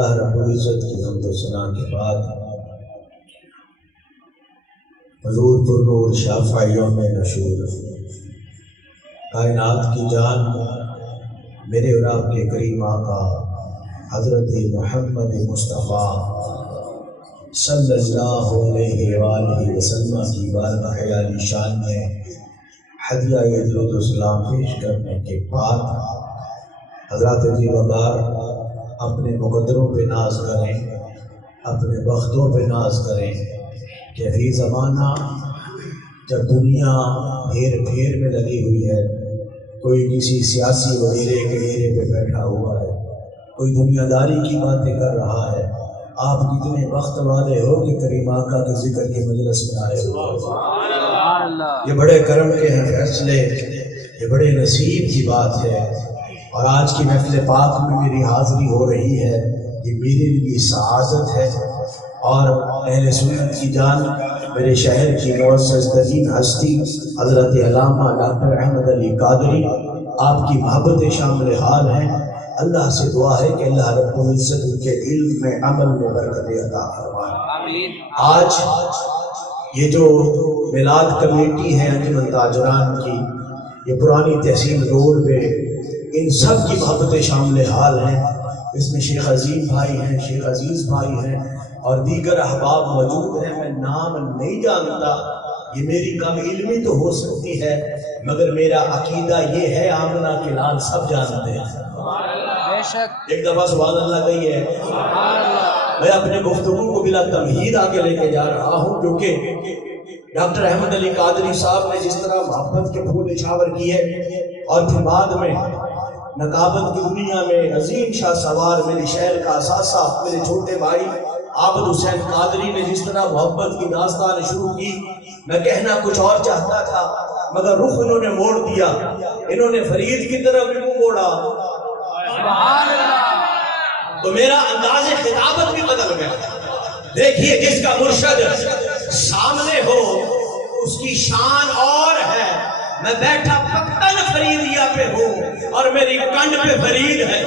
اللہ رب العزت کی حمد و ثنا کے بعد حضور پر نور شافع یوم نشور کائنات کی جان میرے اور آپ کے کریم آقا حضرت محمد مصطفیٰ صلی اللہ علیہ وآلہ وسلم کی بارگاہ عالی شان میں ہدیہ درود و سلام پیش کرنے کے بعد حضرات جی وقار اپنے مقدروں پہ ناز کریں، اپنے بختوں پہ ناز کریں کہ فی زمانہ جب دنیا پھیر میں لگی ہوئی ہے، کوئی کسی سیاسی وغیرہ کے ڈیرے پہ بیٹھا ہوا ہے، کوئی دنیا داری کی باتیں کر رہا ہے، آپ کتنے وقت والے ہو کہ کریم آقا کے ذکر کے مجلس میں آئے ہو۔ یہ بڑے کرم کے ہیں فیصلے، یہ بڑے نصیب کی بات ہے، اور آج کی محفل پاک میں میری حاضری ہو رہی ہے، یہ میرے لیے سعادت ہے۔ اور اہل سنت کی جان میرے شہر کی معزز ترین ہستی حضرت علامہ ڈاکٹر احمد علی قادری آپ کی محبت شامل حال ہیں۔ اللہ سے دعا ہے کہ اللہ رب العزت ان کے علم میں عمل میں برکت عطا فرمائے۔ آج یہ جو میلاد کمیٹی ہے انجمن تاجران کی، یہ پرانی تحصیل روڈ پہ، ان سب کی محبت شامل حال ہیں۔ اس میں شیخ عظیم بھائی ہیں، شیخ عزیز بھائی ہیں اور دیگر احباب موجود ہیں۔ میں نام نہیں جانتا، یہ میری کم علمی تو ہو سکتی ہے، مگر میرا عقیدہ یہ ہے آمنہ کے لال سب جانتے ہیں۔ ایک دفعہ سبحان اللہ کہی ہے۔ میں اپنے گفتگو کو بلا تمہید آگے لے کے جا رہا ہوں، کیونکہ ڈاکٹر احمد علی قادری صاحب نے جس طرح محبت کے پھول نچھاور کیے، اور پھر بعد میں نقابت کی دنیا میں عظیم شاہ سوار میرے شہر کا اثاثہ میرے چھوٹے بھائی عابد حسین قادری نے جس طرح محبت کی داستان شروع کی، میں کہنا کچھ اور چاہتا تھا مگر رخ انہوں نے موڑ دیا۔ انہوں نے فرید کی طرف بھی منہ موڑا تو میرا انداز خطابت بھی بدل گیا۔ دیکھیے جس کا مرشد سامنے ہو اس کی شان اور ہے۔ میں بیٹھا پختن فریدیہ پہ ہوں اور میری کنڈ پہ فرید ہے۔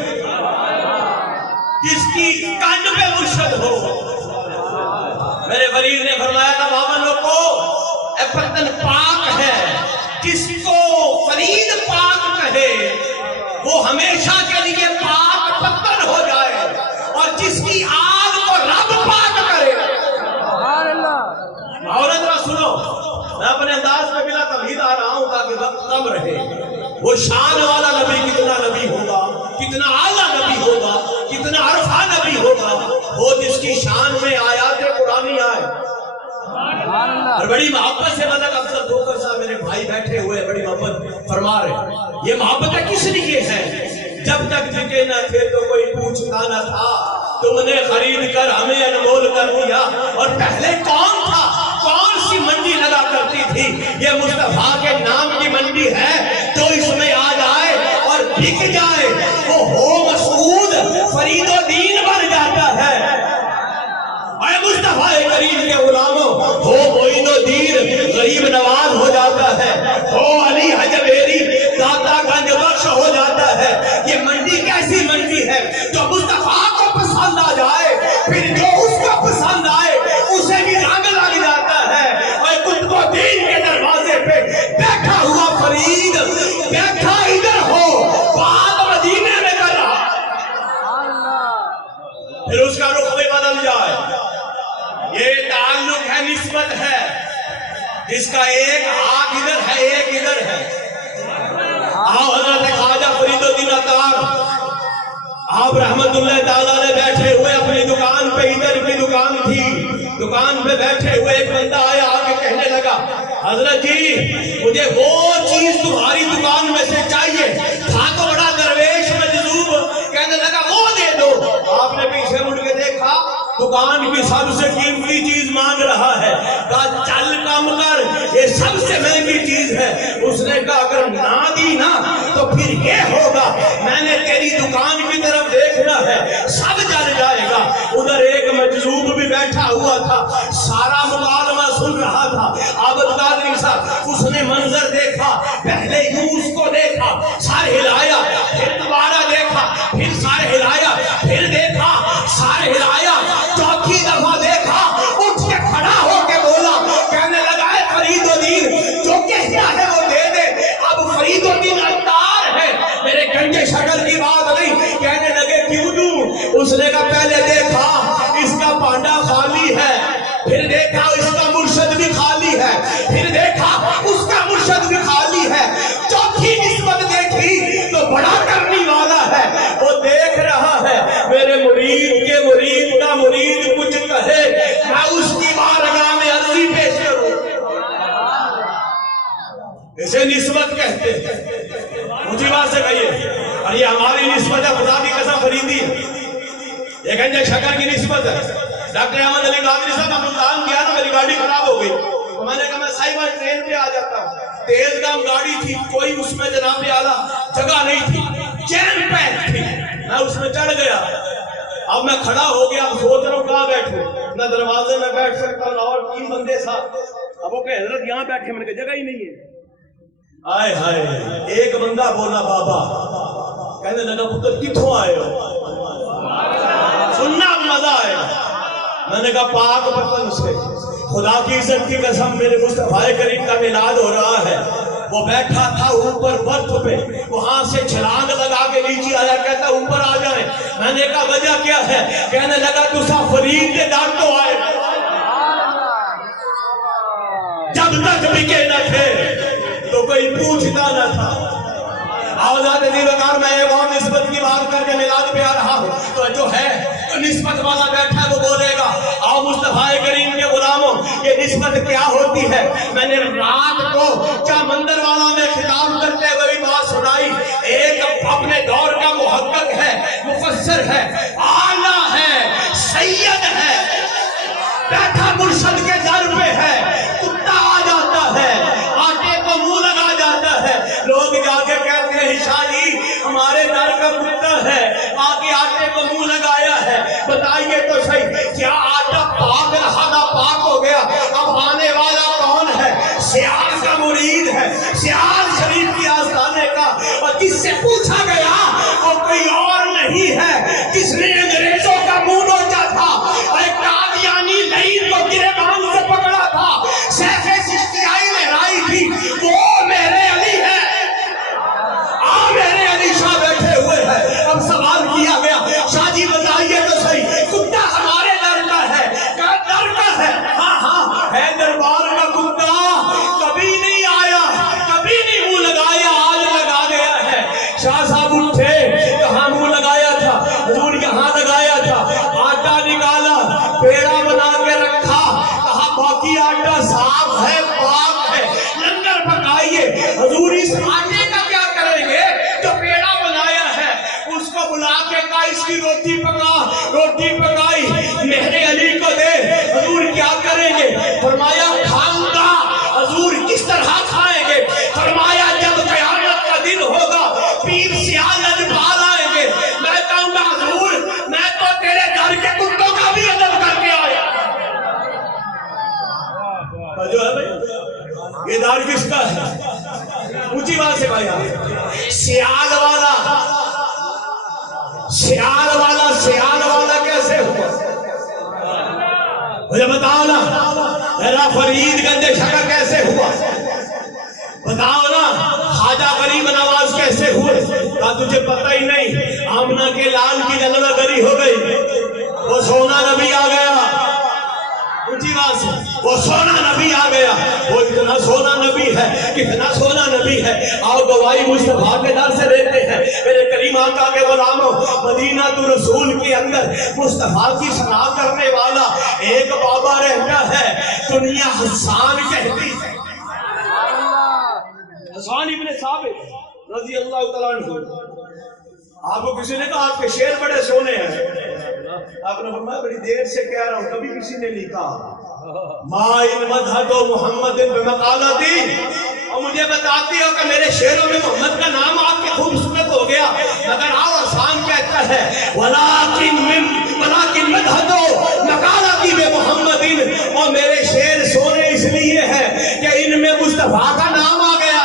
جس کی کنڈ پہ مرشد ہو، میرے فرید نے فرمایا تھا بابنوں کو اے پختن پاک ہے، جس کو فرید پاک کہے وہ ہمیشہ کے لیے پاک پختن ہو جائے، اور جس کی آگ کو رب پاک کرے۔ عورت را سنو، میں اپنے انداز میں بلا تمہید آ رہا ہوں تاکہ وقت کم رہے۔ وہ شان والا نبی کتنا نبی ہوگا، کتنا اعلیٰ نبی ہوگا، کتنا عرفہ نبی ہوگا، وہ جس کی شان میں آیات قرآنی آئے۔ اور بڑی محبت سے ملک افضل دھوکر صاحب میرے بھائی بیٹھے ہوئے بڑی محبت فرما رہے۔ یہ محبتیں کس لیے ہیں؟ جب تک بکے نہ تھے تو کوئی پوچھتا نہ تھا، تم نے خرید کر ہمیں انمول کر دیا۔ اور پہلے کون تھا؟ کون سی منڈی لگا کرتی تھی؟ یہ مصطفیٰ کے نام کی منڈی ہے، جو اس میں آ جائے اور بک جائے وہ ہو مسعود فرید و دین بن جاتا ہے۔ اے مصطفیٰ کریم کے غلاموں، ہو معین الدین غریب نواز ہو جاتا ہے، ہو علی حجویری داتا گنج بخش ہو جاتا ہے۔ یہ منڈی کیسی منڈی ہے؟ جو مصطفیٰ کو پسند آ جائے، پھر جو اس کو پسند آئے اسے بھی رنگ لگ جاتا ہے۔ اور قطب الدین کے دروازے پہ بیٹھا ہوا فرید بیٹھا ادھر ہو، بات مدینے میں کر رہا، پھر اس کا رخ بھی بدل جائے۔ یہ تعلق ہے، نسبت ہے، جس کا ایک ہاتھ ادھر ہے ایک ادھر ہے۔ آؤ حضرت خواجہ فرید الدین عطار آپ رحمت اللہ تعالیٰ نے بیٹھے ہوئے اپنی دکان پہ، ادھر کی دکان تھی، دکان پہ بیٹھے ہوئے ایک بندہ آیا آگے کہنے لگا حضرت جی مجھے وہ چیز تمہاری دکان میں سے چاہیے۔ تھا تو بڑا درویش مجذوب، کہنے لگا وہ دے دو۔ آپ نے پیچھے مڑ کے دیکھا، دکان کی سب سے قیمتی چیز مانگ رہا ہے۔ کہا چل کم کر، یہ سب سے مہنگی چیز ہے۔ اس نے کہا اگر نہ دی نا تو پھر یہ ہوگا، میں نے تیری دکان کی طرف دیکھنا ہے، سب جل جائے گا۔ ادھر ایک مجذوب بھی بیٹھا ہوا تھا، سارا مکالمہ سن رہا تھا۔ عابد قادری صاحب اس نے منظر دیکھا، پہلے یوں اس کو دیکھا، سر ہلایا، پھر دوبارہ دیکھا، پھر سر ہلایا، پھر دیکھا، سر اسے نسبت کہتے ہیں. اونچی بات سے کہیے. اور یہ ہماری نسبت ہے, خدا کی قسم خریدی ہے. یہ گنجے شکر کی نسبت ہے. ڈاکٹر احمد علی قادری صاحب کا ملتان کیا نا, میری گاڑی خراب ہو گئی تو میں نے کہا میں سائبر ٹرین پہ آ جاتا ہوں. تیز گام گاڑی تھی, کوئی اس میں جناب اعلیٰ جگہ نہیں تھی, چین پیک تھی, میں اس میں چڑھ گیا. اب میں کھڑا ہو گیا, اب سوچ رہا ہوں کہاں بیٹھوں, نہ دروازے میں بیٹھ سکتا ہوں, اور 3 بندے ساتھ. اب وہ کہ حضرت یہاں بیٹھے, میں نے کہا جگہ ہی نہیں ہے. آئے ہائے, ایک بندہ بولا بابا, کہنے لگا پتر کتھوں آئے ہو, سننا مزہ آئے. میں نے کہا پاک وطن سے, خدا کی عزت کی قسم میرے مصطفیٰ کریم کا میلاد ہو رہا ہے. وہ بیٹھا تھا اوپر برف پہ, وہاں سے چھلانگ لگا کے نیچے آیا, کہتا اوپر آ جائیں. میں نے کہا وجہ کیا ہے, کہنے لگا تسا فرید کے ڈر تو آئے, جب تک بکے نہ تھے تو کوئی پوچھتا نہ تھا. آزاد عزیز وقار, میں ایک اور نسبت کی بات کر کے میلاد پہ آ رہا ہوں. تو جو ہے نسبت والا بیٹھا ہے وہ بولے گا. آؤ مصطفیٰ کریم کے غلاموں, یہ نسبت کیا ہوتی ہے. میں نے رات کو چامندر والا میں خطاب کرتے ہوئے بھی بات سنائی. ایک اپنے دور کا محقق ہے, مفسر ہے, اعلیٰ ہے, سید ہے, بیٹھا مرشد کے در پہ ہے, کتا آ جاتا ہے, آٹے کو منہ لگا جاتا ہے. لوگ جا کے کہتے ہیں شاہ جی ہمارے در کا کتا ہے, آگے آٹے کو منہ لگایا ہے. بتائیے تو صحیح, کیا آٹا پاک رہا پاک ہو گیا؟ اب آنے والا کون ہے؟ سیال کا مرید ہے, سیال شریف کی آستانے کا. اور جس سے پوچھا گیا وہ کوئی اور نہیں ہے جس نے انگریزوں کا منہ نوچا تھا, اور ایک قادیانی لعین کو گریبان سے پکڑا تھا, سیف چشتیائی لہرائی تھی, وہ میرے علی ہے. میرے علی شاہ بیٹھے ہوئے ہیں. اب سوال کیا گیا, شاہ جی بتائیے تو صحیح, کتا ہمارے در کا ہے, کیا در کا ہے؟ ہاں ہاں ہے, دربار کا کتا, کبھی نہیں آیا, کبھی نہیں منہ لگایا, آج لگا گیا ہے. شاہ صاحب اٹھے, کہاں منہ لگایا تھا حضور, یہاں لگایا تھا. آٹا نکالا, پیڑا بنا کے رکھا, کہا باقی آٹا صاف ہے, پاک ہے, لنگر پکائیے. حضور اس آٹے کا کیا کریں گے جو پیڑا بنایا ہے؟ اس کو بلا کے کہا اس کی روٹی پکا. روٹی پکائی, میرے علی کو دے. حضور کیا کریں گے؟ فرمایا کھاؤں گا. حضور کس طرح کھائیں گے؟ فرمایا جب قیامت کا دن ہوگا, پیر سیال لجپال آئیں گے, میں کہوں گا حضور میں تو تیرے گھر کے کتوں کا بھی ادب کر کے آیا. جو ہے بھائی, یہ دار کس کا ہے؟ اونچی بات سے بھائی, سیال والا, سیال والا, سیال والا کیسے ہوا مجھے بتاؤ نا. میرا فرید گنج شکر کیسے ہوا بتاؤ نا. خواجہ غریب نواز کیسے ہوئے؟ کہا تجھے پتہ ہی نہیں, آمنہ کے لال کی جلوہ گری ہو گئی, وہ سونا نبی آ گیا. اونچی بات سے, وہ سونا نبی آ گیا. وہ اتنا سونا نبی ہے, کتنا سونا نبی ہے. آؤ گواہی مصطفیٰ کے در سے لیتے ہیں. میرے کریم آقا کے غلاموں, مدینہ تو رسول کے اندر مصطفیٰ کی ثنا کرنے والا ایک بابا رہتا ہے, دنیا حسان کہتی ہے. حسان ابن ثابت رضی اللہ تعالیٰ عنہ. آپ کو کسی نے کہا آپ کے شعر بڑے سونے ہیں, آپ نے فرمایا بڑی دیر سے کہہ رہا ہوں, کبھی کسی نے نہیں کہا. ما ان مدحت محمد بمقالتی, اور مجھے بتاتی ہو کہ میرے شعروں میں محمد کا نام آپ کے خوبصورت ہو گیا, مگر آؤ آسان کہتا ہے ولیکن مدحت مقالتی بمحمد, اور میرے شعر سونے اس لیے ہے کہ ان میں مصطفیٰ کا نام آ گیا,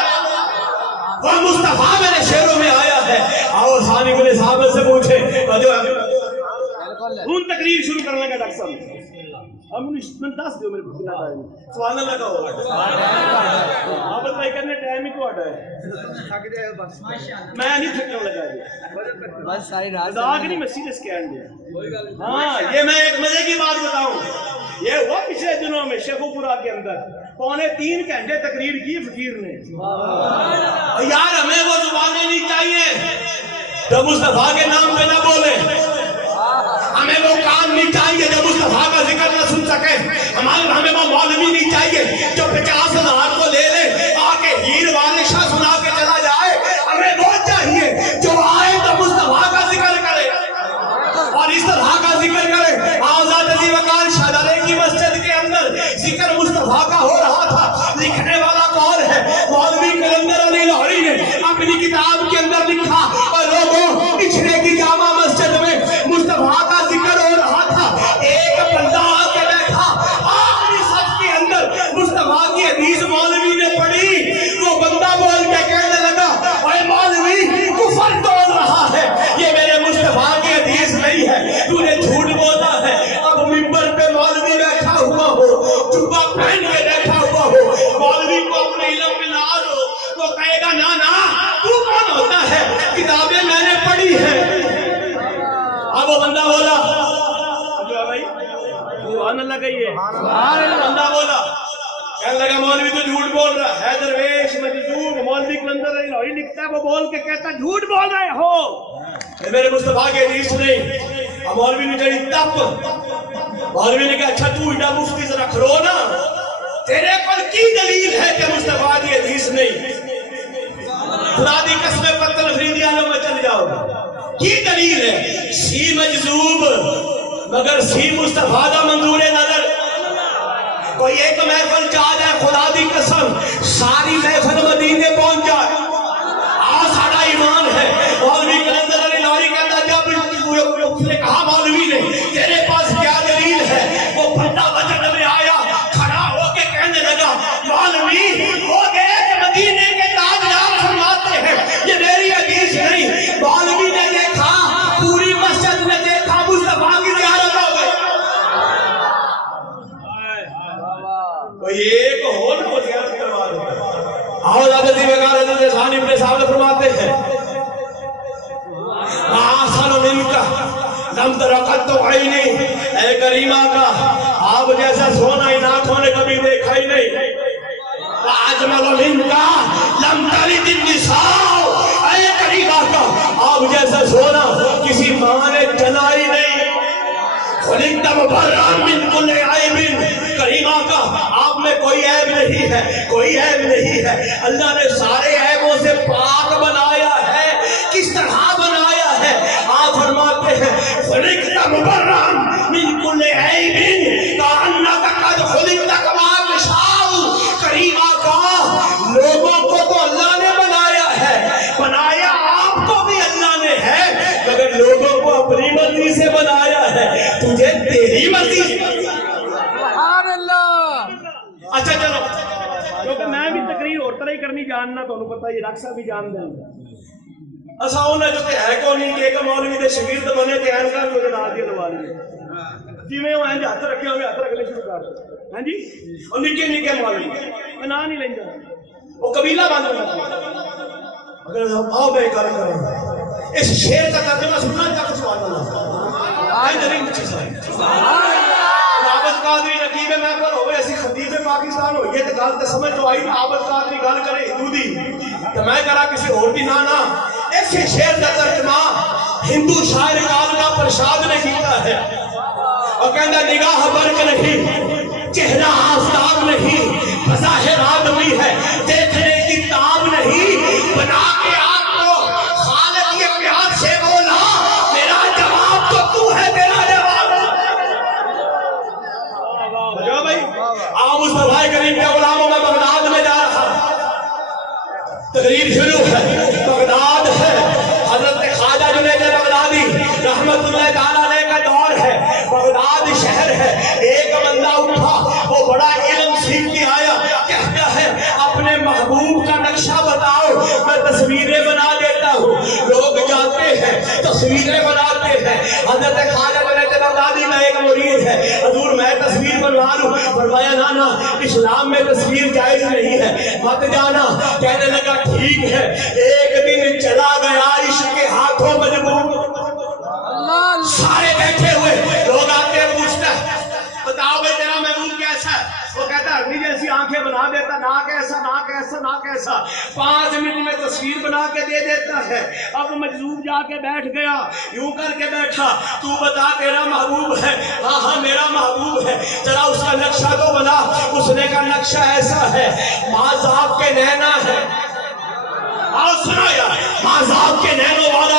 وہ مصطفیٰ میرے شعروں میں آیا ہے. آؤ آسانی کو صحابہ سے پوچھے, جو ان تقریر شروع کرنے کا ڈاکٹر صاحب ہم نے دس دیو میرے کو سبحان اللہ کا ہوگا. آپ بتائی کرنے ٹائم ہی کو ہٹا ہے, میں نہیں تھکنے لگا ہے بس ساری رات مذاق نہیں, میں سیریس کہہ دیا. ہاں یہ میں ایک مزے کی بات بتاؤں, یہ ہوا پچھلے دنوں میں شیخو پورا کے اندر 3.25 گھنٹے تقریر کی فقیر نے. یار ہمیں وہ زبانیں نہیں چاہیے جو مصطفیٰ کے نام پہ نہ بولے, ہمیں وہ کام نہیں چاہیے جو مصطفیٰ کا ذکر نہ سن سکے, ہمیں وہ مولوی نہیں چاہیے جو 50,000 کو لے لے آ کے ہیر والے लिखने वाला कौन है? मौलवी कलंदर अली लाहौरी ने अपनी किताब के अंदर लिखा, और लोगों पिछले की जामा मस्जिद में मुस्तफा का जिक्र हो रहा था, एक बंदा आके बैठा आखिरी सफ के अंदर, मुस्तफा की हदीस मौलवी ने पढ़ी, वो बंदा बोल के कहने लगा, ओए मौलवी कुफर तोड़ रहा है, ये मेरे मुस्तफा की हदीस नहीं है, तूने झूठ बोला है। अब मिंबर पे मौलवी बैठा हुआ हो, जुब्बा पहन के बैठा हुआ हो, मौलवी को अपने इल्म में नाज हो, तो कहेगा ना ना तू कौन होता है, किताबें मैंने पढ़ी है। अब वो बंदा बोला, भाई सुभान अल्लाह कहिए, बंदा बोला, कहने लगा मौलवी तो झूठ बोल रहा है, दरवेश मजदूर मौलवी कलंदर अली लाहौरी लिखता है, वो बोल के कहता झूठ बोल रहे हो, ये मेरे मुस्तफा के हदीस नहीं। अब मौलवी ने कही तप, मौलवी ने कहा अच्छा तू इधर मुफ्ती जरा खरो ना, तेरे पर की दलील है कि मुस्तफा की हदीस नहीं? खुदा दी कसम पत्तल फरीदी आलम में चल जाओ, की दलील है? सी मजजूब मगर सी मुस्तफा दा मंजूर नजर। कोई एक महफिल चाह जाए, खुदा दी कसम सारी महफिल मदीने पहुंच जाए, आ साडा ईमान है। मौलवी कलंदर अली लाहौरी कहता जब उसने कहा मौलवी ने तेरे पास क्या दलील है, वो बंदा वजन में आया, खड़ा होके कहने लगा मौलवी वो गए मदीने के ताजदार फरमाते हैं ये मेरी हदीस नहीं। मौलवी ने देखा, पूरी मस्जिद ने देखा, मुस्तफा की ज़ियारत हो गई। कोई एक हो ना वो ज़ियारत करवा दे। आओ हज़रत वक़ार सानी अपने साहब फरमाते हैं लम तरक़त तो आईनी, ऐ करीमा का आप जैसा सोना इन आंखों ने कभी देखा ही नहीं। अजमल मिनका लम तलिद निसाओ, ऐ करीमा का आप जैसा सोना किसी मां ने जना ही नहीं। खुलिक़्ता मुबर्रअन मिन कुल्लि ऐबिन, करीमा का आप में कोई ऐब नहीं है, कोई ऐब नहीं है। अल्लाह ने सारे ऐबों से पाक बनाया है। किस तरह बनाया है? आप फरमाते हैं खुलिक़्ता मुबर्रअन मिन कुल्लि ऐबिन कअन्नका क़द खुलिक़्ता कमा तशाउ। करीमा का लोगों को तो अल्लाह ने बनाया है, बनाया आपको भी अल्लाह ने है, मगर लोगों को अपनी मर्जी से बनाया है, तुझे तेरी मर्जी। अच्छा चलो, क्योंकि मैं भी तकरीर और तरह ही करनी जानना, तो पता ही रक्षा भी जान दें असा उन्हें जो है कौन नहीं कि मौलवी के शगीर्द बने थे एनका भी लगा दिया दबा लिए जिमें वो इंज हथ रखे होंगे हथ रखने शुरू कर हैं जी। और निके निके मौलवी मैं ना नहीं लेंदा, वो कबीला बन जाता। अगर आओ मैं गल करूं, इस शेर का तर्जुमा सुनना क्या कुछ बात ना आज नहीं अच्छी सारी आबद कादरी नकीब महफिल होवे, ऐसी खतीब पाकिस्तान हो ये तो गल तो समझ तो आई। आबद कादरी गल करे हिंदू दी तो मैं करा किसी और की ना ना। इस शेर का तर्जुमा हिंदू शायर काल का प्रसाद ने किया है, और कहता निगाह बर्क नहीं, चेहरा आफताब नहीं, बज़ाहिर आदमी है, देखने की ताब नहीं, बना के आपको खालिक के प्यार से बोला मेरा जवाब तो तू है, तेरा जवाब भाई। आप मुस्तफा करीम के गुलामों में बगदाद में जा रहा, तकरीर शुरू है, बगदाद है, हजरत ख्वाजा जुनैद बगदादी रहमतुल्लाह तआला अलैह का दौर है, बगदाद शहर है। एक बंदा उठा, वो बड़ा इल्म सीख के आया, कहता है अपने महबूब का नक्शा बताओ, मैं तस्वीरें बना देता हूँ। लोग जाते हैं तस्वीरें बनाते हैं। हजरत ख्वाजा जुनैद बगदादी का एक मुरीद है, हुजूर मैं तस्वीर बनवा लूं, फरमाया ना ना इस्लाम में तस्वीर जायज नहीं है, मत जाना। कहने लगा ठीक है। एक दिन चला गया इश्क के हाथों मजबूर, सारे बैठे हुए लोग आते पूछता बताओ भाई तेरा महबूब कैसा है? वो कहता है अग्नि जैसी आंखें बना देता, ना कैसा ना कैसा ना कैसा, 5 मिनट में तस्वीर बना के दे देता है। अब मजलूब जाके बैठ गया, यूं करके बैठा, तू बता तेरा महबूब है? हाँ हाँ मेरा महबूब है, जरा उसका नक्शा तो बना। उसने का नक्शा ऐसा है, माज़ाब के नैना है, आओ सुनो यार, माज़ाब के नैनों वाला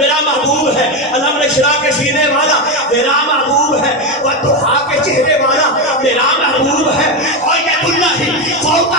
मेरा महबूब है, अलम नशरा के सीने वाला मेरा महबूब है, वद्दुहा के चेहरे वाला मेरा महबूब है, और यदुल्लाहि फौक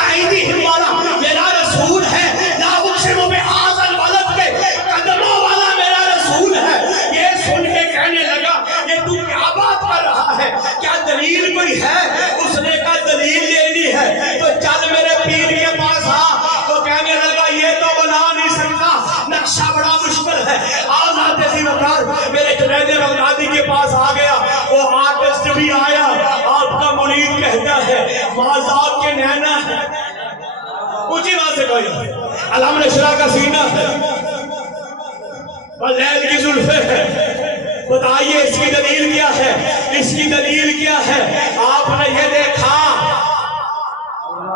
कोई है, उसने कहा दलील लेनी है तो चल मेरे पीर के पास आ। तो कहने लगा ये तो बना नहीं सकता, नक्शा बड़ा मुश्किल है। आज़ाद अज़ीम वकार मेरे जुनैद बगदादी के पास आ गया, वो आर्टिस्ट भी आया। आपका मुरीद कहता है माज़ाब के नैना है, ऊंची बात से कोई अलम नशरा का सीना है, लैल की जुल्फे है। बताइए इसकी दलील क्या है, इसकी दलील क्या है? आपने ये देखा,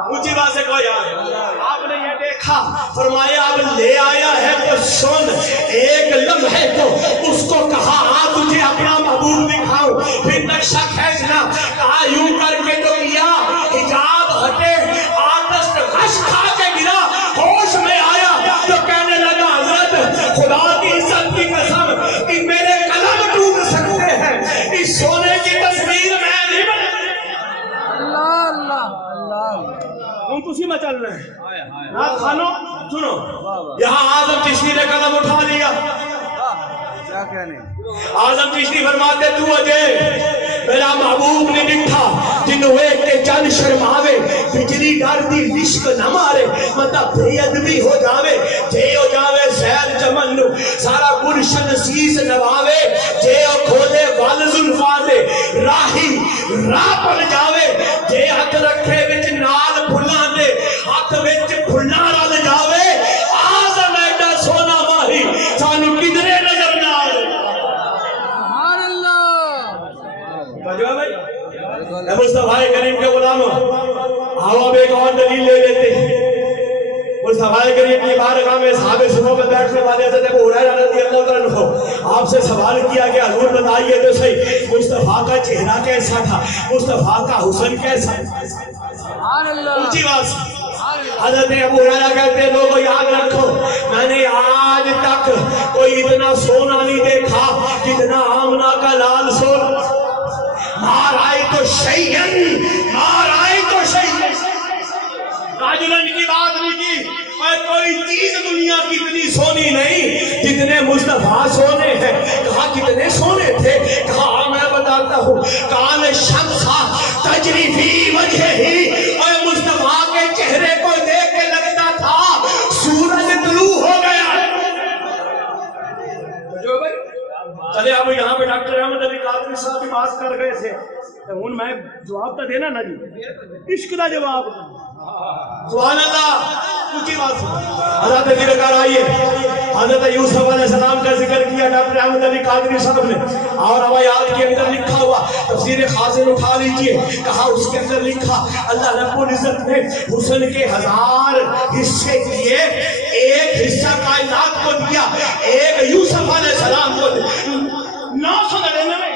ऊंची बात से कोई आपने ये देखा, फरमाया अब ले आया है तो सुन। एक लम्हे को उसको कहा आ तुझे अपना महबूब दिखाऊं, फिर नक्शा खींचना, कहा यूं करके तो किया, हिजाब हटे, आतश घश खा के गिरा, होश में आया तो कहने लगा हजरत खुदा की इज्जत की कसम कि मेरे कलम टूट सकते हैं, इस सोने की तस्वीर मैं नहीं बना। अल्लाह अल्लाह अल्लाह हम तुसी में चल रहे हैं ना खानो। सुनो, यहाँ आजम चिश्ती ने कदम उठा लिया। क्या कहने, आजम चिश्ती फरमाते तू अजय मेरा महबूब ने दिखा, जिन्हों एक के चंद शर्मावे, बिजली डरती लिश्क न मारे, मतलब बेअदबी हो जावे, जे हो जावे सैर चमन नु, सारा गुलशन शीस नवावे, जे हो खोले वल जुल्फा दे, राही राह बन जावे, जे हथ रखे विच नाल फुल्लां दे, हथ विच फुल्लां रल जावे। आज़म एडा सोना माही सानू किधरे नजर ना आवे। सुभान अल्लाह। समझो भाई, मुस्तफा करीम के गुलामों, आओ अब एक और दलील ले लेते हैं। मुस्तफा करीम की बारगाह में साहबे सुनो में बैठने वाले थे, जब हुरैरा रज़ियल्लाहु अन्हु आपसे सवाल किया कि हुजूर बताइए तो सही मुस्तफा का चेहरा कैसा था, मुस्तफा का हुस्न कैसा था? सुभान अल्लाह। ऊंची बात। हज़रत अबू हुरैरा कहते हैं लोगों याद रखो, मैंने आज तक कोई इतना सोना नहीं देखा जितना आमना का लाल सोना। मार आए तो शैयन, मार आए तो शैयन, राजुलन की बात नहीं की, और कोई चीज दुनिया की इतनी सोनी नहीं जितने मुस्तफा सोने हैं। कहा कितने सोने थे? कहा मैं बताता हूँ, कान शम्सा तजरी फी वजहिही, और मुस्तफा के चेहरे को देख के लगता था सूरज तुलू हो गया। जो भाई चले अब यहाँ पे डॉक्टर अहमद अली कादरी साहब भी बात कर गए थे, तो हुन मैं जवाब तो देना ना जी, इश्क का जवाब। सुभान अल्लाह, ऊंची बात सुनो। हज़रत अली वकार आइए, हज़रत यूसुफ अलैहिस्सलाम का जिक्र किया डॉक्टर अहमद अली कादरी साहब ने, और रवायात के अंदर लिखा हुआ तफसीर खासिर उठा लीजिए। कहा उसके अंदर लिखा अल्लाह रब्बुल इज्जत ने हुस्न के 1000 हिस्से किए, एक हिस्सा कायनात को दिया, एक यूसुफ अलैहिस्सलाम को 999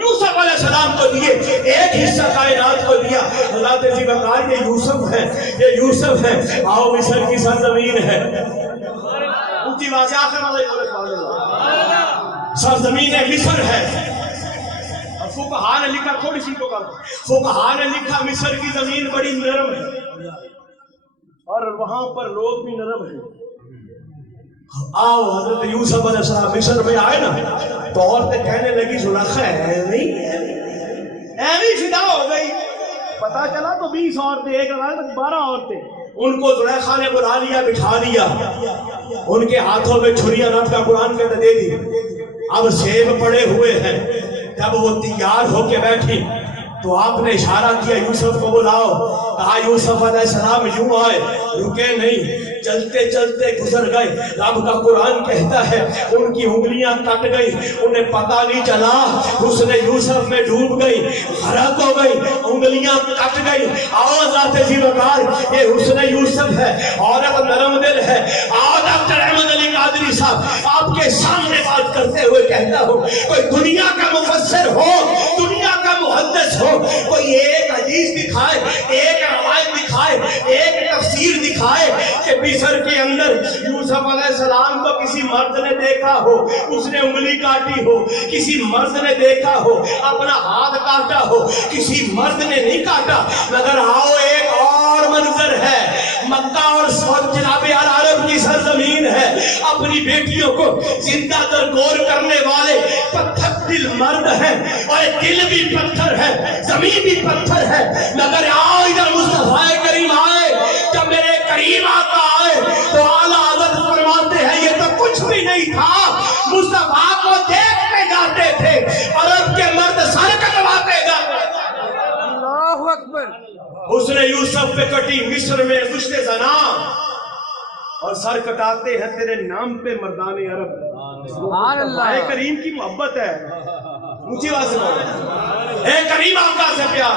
यूसुफ अलैहिस्सलाम को दिए, एक हिस्सा कायनात को दिया। हज़रत जी वकार ये यूसुफ है, ये यूसुफ है। आओ मिस्र की सरजमीन है, ऊंची बात से आखिर वाला सरजमीन है, मिस्र है। और फुकहा ने लिखा, थोड़ी सी को फुकहा ने लिखा मिस्र की जमीन बड़ी नरम है और वहां पर लोग भी नरम है। आओ हजरत यूसुफ अलैहिस्सलाम मिस्र में आए ना, तो औरतें कहने लगी जुलेखा है नहीं, ऐवी फिदा हो गई। पता चला तो 20 औरतें, एक 12 औरतें, उनको जुलेखा ने बुला लिया, बिठा लिया, उनके हाथों में छुरियां रख कर कुरान के दे दी। अब सेब पड़े हुए हैं, जब वो तैयार होके बैठी तो आपने इशारा किया यूसुफ को बुलाओ। कहा यूसुफ अलैहिस्सलाम यूं आए, रुके नहीं, चलते चलते गुजर गए। रब का कुरान कहता है उनकी उंगलियां कट गई, उन्हें पता नहीं चला, उसने यूसुफ में डूब गई, गरक हो गई, उंगलियां कट गई। आवाज जी वकार, ये हुस्न यूसुफ है, औरत नरम दिल है। आओ डॉक्टर अहमद अली कादरी साहब आपके सामने बात करते हुए कहता हूँ, कोई दुनिया का मुफस्सिर हो, दुनिया का मुहद्दिस हो, कोई एक हदीस दिखाए, एक रवायत दिखाए, एक तफसीर दिखाए कि मिस्र के अंदर यूसुफ अलैहिस्सलाम को किसी मर्द ने देखा हो, उसने उंगली काटी हो, किसी मर्द ने देखा हो, अपना हाथ काटा हो, किसी मर्द ने नहीं काटा। मगर आओ एक और मंजर है, मक्का और जनाब अल अरब की सरजमीन है, अपनी बेटियों को जिंदा दरगोर करने वाले पत्थर दिल मर्द है, और दिल भी पत्थर है, जमीन भी पत्थर है, मगर आओ इधर मुस्तफा करीम आए। जब मेरे करीम आका आए तो आला हज़रत फरमाते हैं ये तो कुछ भी नहीं था, मुस्तफा को देखते जाते थे, अरब के मर्द सर कटवाते जाते। अल्लाहु अकबर। उसने यूसुफ पे कटी मिस्र में मुश्ते जना, और सर कटाते हैं तेरे नाम पे मर्दाने अरब। सुभान अल्लाह। ए करीम की मोहब्बत है, ऊंची आवाज से बोलो, ए करीम आका से प्यार।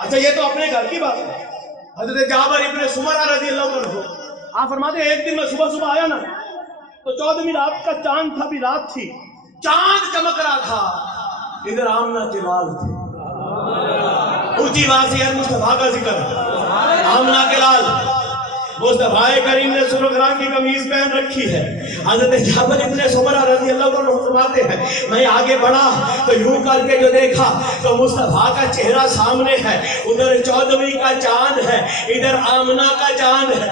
अच्छा ये तो अपने घर की बात है। हजरत जाबर इब्ने सुमरा रजी अल्लाह अन्हु आप फरमाते हैं एक दिन मैं सुबह सुबह आया ना तो 14वीं रात का चांद था, भी रात थी, चांद चमक रहा था, इधर आमना के लाल थे। ऊंची आवाज से मुस्तफा का जिक्र, आमना के लाल। मुस्तफा करीम ने सुर्ख रंग की कमीज पहन रखी है। हज़रत जाबर इब्ने सुमरा रज़ी अल्लाह अन्हु फरमाते हैं मैं आगे बढ़ा तो यूं करके जो देखा तो मुस्तफा का चेहरा सामने है, उधर 14वीं का चांद है, इधर आमना का चांद है,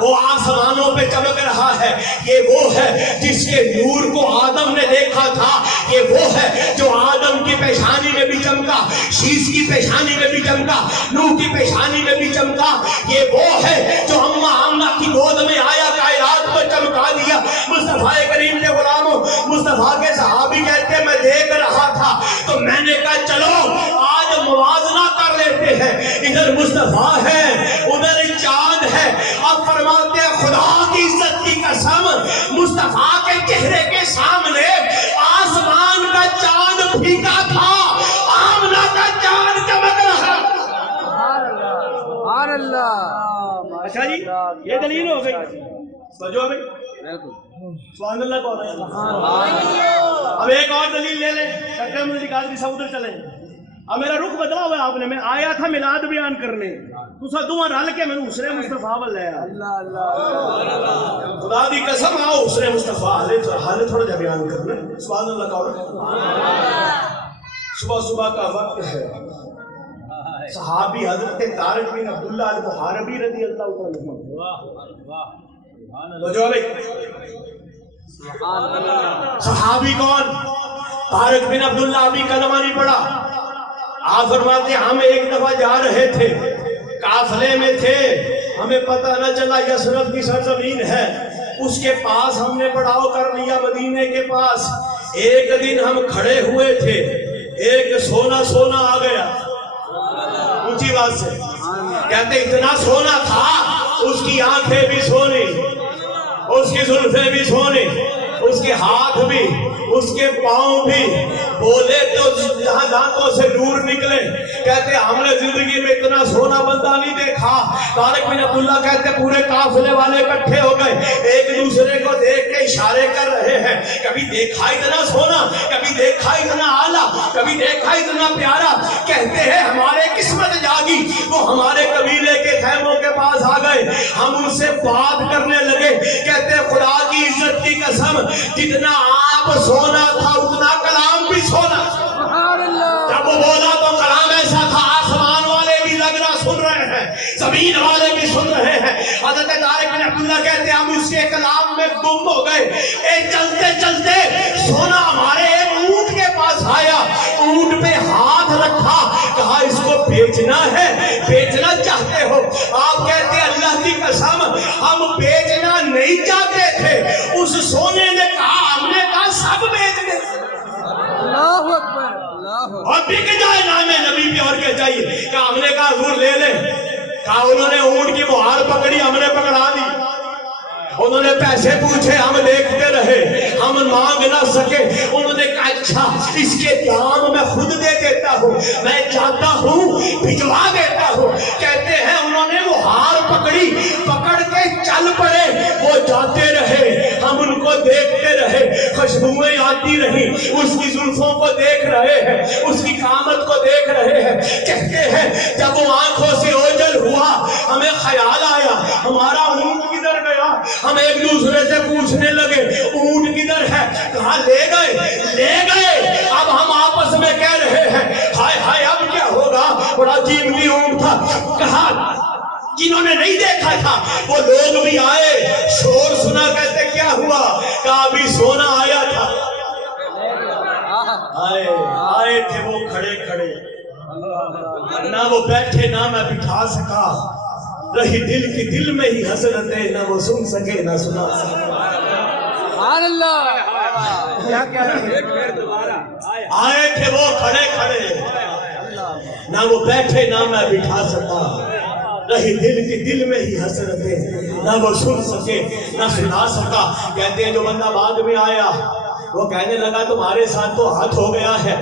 वो आसमानों पे चमक रहा है। ये वो है जिसके नूर को आदम ने देखा था, ये वो है जो आदम की पेशानी में भी चमका, शीश की पेशानी में भी चमका, नूह की पेशानी में भी चमका। ये वो है जो अम्मा आमना की गोद में आया, कायनात को चमका दिया। मुस्तफा करीम के गुलामों, मुस्तफा के सहाबी कहते मैं देख रहा था तो मैंने कहा चलो आज मुवाजना कर लेते हैं, इधर मुस्तफा है उधर चांद है। अब फरमाते हैं खुदा की इज्जत की कसम, मुस्तफा के चेहरे के सामने आसमान का चांद फीका था, आमना का चांद चमक रहा। सुभान अल्लाह। अच्छा जी ये दलील हो गई, समझो भाई, बिल्कुल सुभान अल्लाह कौन है। अब एक और दलील ले लें, डॉक्टर मुझे कहा कि सब उधर चले। अब मेरा रुख बदला हुआ आपने, मैं आया था मिलाद बयान करने, तुसा दुआ रल के मैंने उसरे मुस्तफा वल ले आया। अल्लाह अल्लाह। खुदा दी कसम आओ उसरे मुस्तफा हाले थोड़ा जा बयान करना। सुभान अल्लाह कौन। सुबह सुबह का वक्त है, सहाबी हजरत तारिक बिन अब्दुल्ला अल मुहारबी रज़ी अल्लाह अन्हु, तो जो भाई सहाबी कौन, तारिक बिन अब्दुल्ला अभी कलमा नहीं पढ़ा। आप फरमाते हम एक दफा जा रहे थे, काफले में थे, हमें पता न चला यसरब की सरजमीन है, उसके पास हमने पड़ाव कर लिया मदीने के पास। एक दिन हम खड़े हुए थे, एक सोना सोना आ गया, ऊंची बात से कहते इतना सोना था, उसकी आंखें भी सोनी, उसकी जुल्फें भी सोनी, उसके हाथ भी, उसके पांव भी, बोले तो जहां दांतों से नूर निकले। कहते हमने जिंदगी में इतना सोना बंदा नहीं देखा। तारिक बिन अब्दुल्ला कहते पूरे काफिले वाले इकट्ठे हो गए, एक दूसरे को देख के इशारे कर रहे हैं, कभी देखा इतना सोना, कभी देखा इतना आला, कभी देखा इतना प्यारा। कहते हैं हमारे किस्मत जागी, वो हमारे कबीले के खैमों के पास आ गए, हम उनसे बात करने लगे। कहते खुदा की इज्जत की कसम, जितना आप सोना था उतना कलाम भी सोना। जब वो बोला तो कलाम ऐसा था, आसमान वाले भी लगना सुन रहे हैं, जमीन वाले भी सुन रहे हैं। हज़रत तारिक बिन अब्दुल्ला कहते हम उसके कलाम में गुम हो गए। चलते चलते सोना हमारे एक ऊंट के पास आया, ऊंट पे हाथ रखा, कहा इसको बेचना है, बेचना चाहते हो। आप कहते अल्लाह की कसम हम बेचना नहीं चाहते थे, उस सोने ने कहा, हमने कहा सब बेच दे, अल्लाहु अकबर, अल्लाहु और बिक जाए नामे नबी पे, और क्या चाहिए। कहा हमने कहा हुजूर ले ले। कहा उन्होंने ऊंट की मुहार पकड़ी, हमने पकड़ा दी, उन्होंने पैसे पूछे, हम देखते रहे, हम मांग ना सके। उन्होंने कहा अच्छा इसके दाम मैं खुद दे देता हूँ, मैं चाहता हूँ भिजवा देता हूँ। कहते हैं उन्होंने वो हार पकड़ी, पकड़ के चल पड़े, वो जाते रहे, हम उनको देखते रहे, खुशबुएं आती रही, उसकी जुल्फों को देख रहे हैं, उसकी कामत को देख रहे हैं। कहते हैं जब वो आंखों से ओझल हुआ, हमें ख्याल आया हमारा ऊंट किधर गया। हम एक दूसरे से पूछने लगे ऊंट किधर है, कहा ले गए, ले गए। अब हम आपस में कह रहे हैं हाय हाय अब क्या होगा, बड़ा कीमती ऊंट था। कहा जिन्होंने नहीं देखा था वो लोग भी आए, शोर सुना, कहते क्या हुआ? कहा अभी सोना आया था। आए आए थे वो खड़े खड़े, ना वो बैठे ना मैं बिठा सका, रही दिल की दिल में ही हसरतें, ना वो सुन सके ना सुना सके। सुभान अल्लाह। क्या क्या आए थे वो खड़े खड़े, ना वो बैठे ना मैं बिठा सका, रही दिल की दिल में ही हसरतें, ना वो सुन सके ना सुना सका। कहते हैं जो बंदा बाद में आया वो कहने लगा तुम्हारे साथ तो हाथ हो गया है,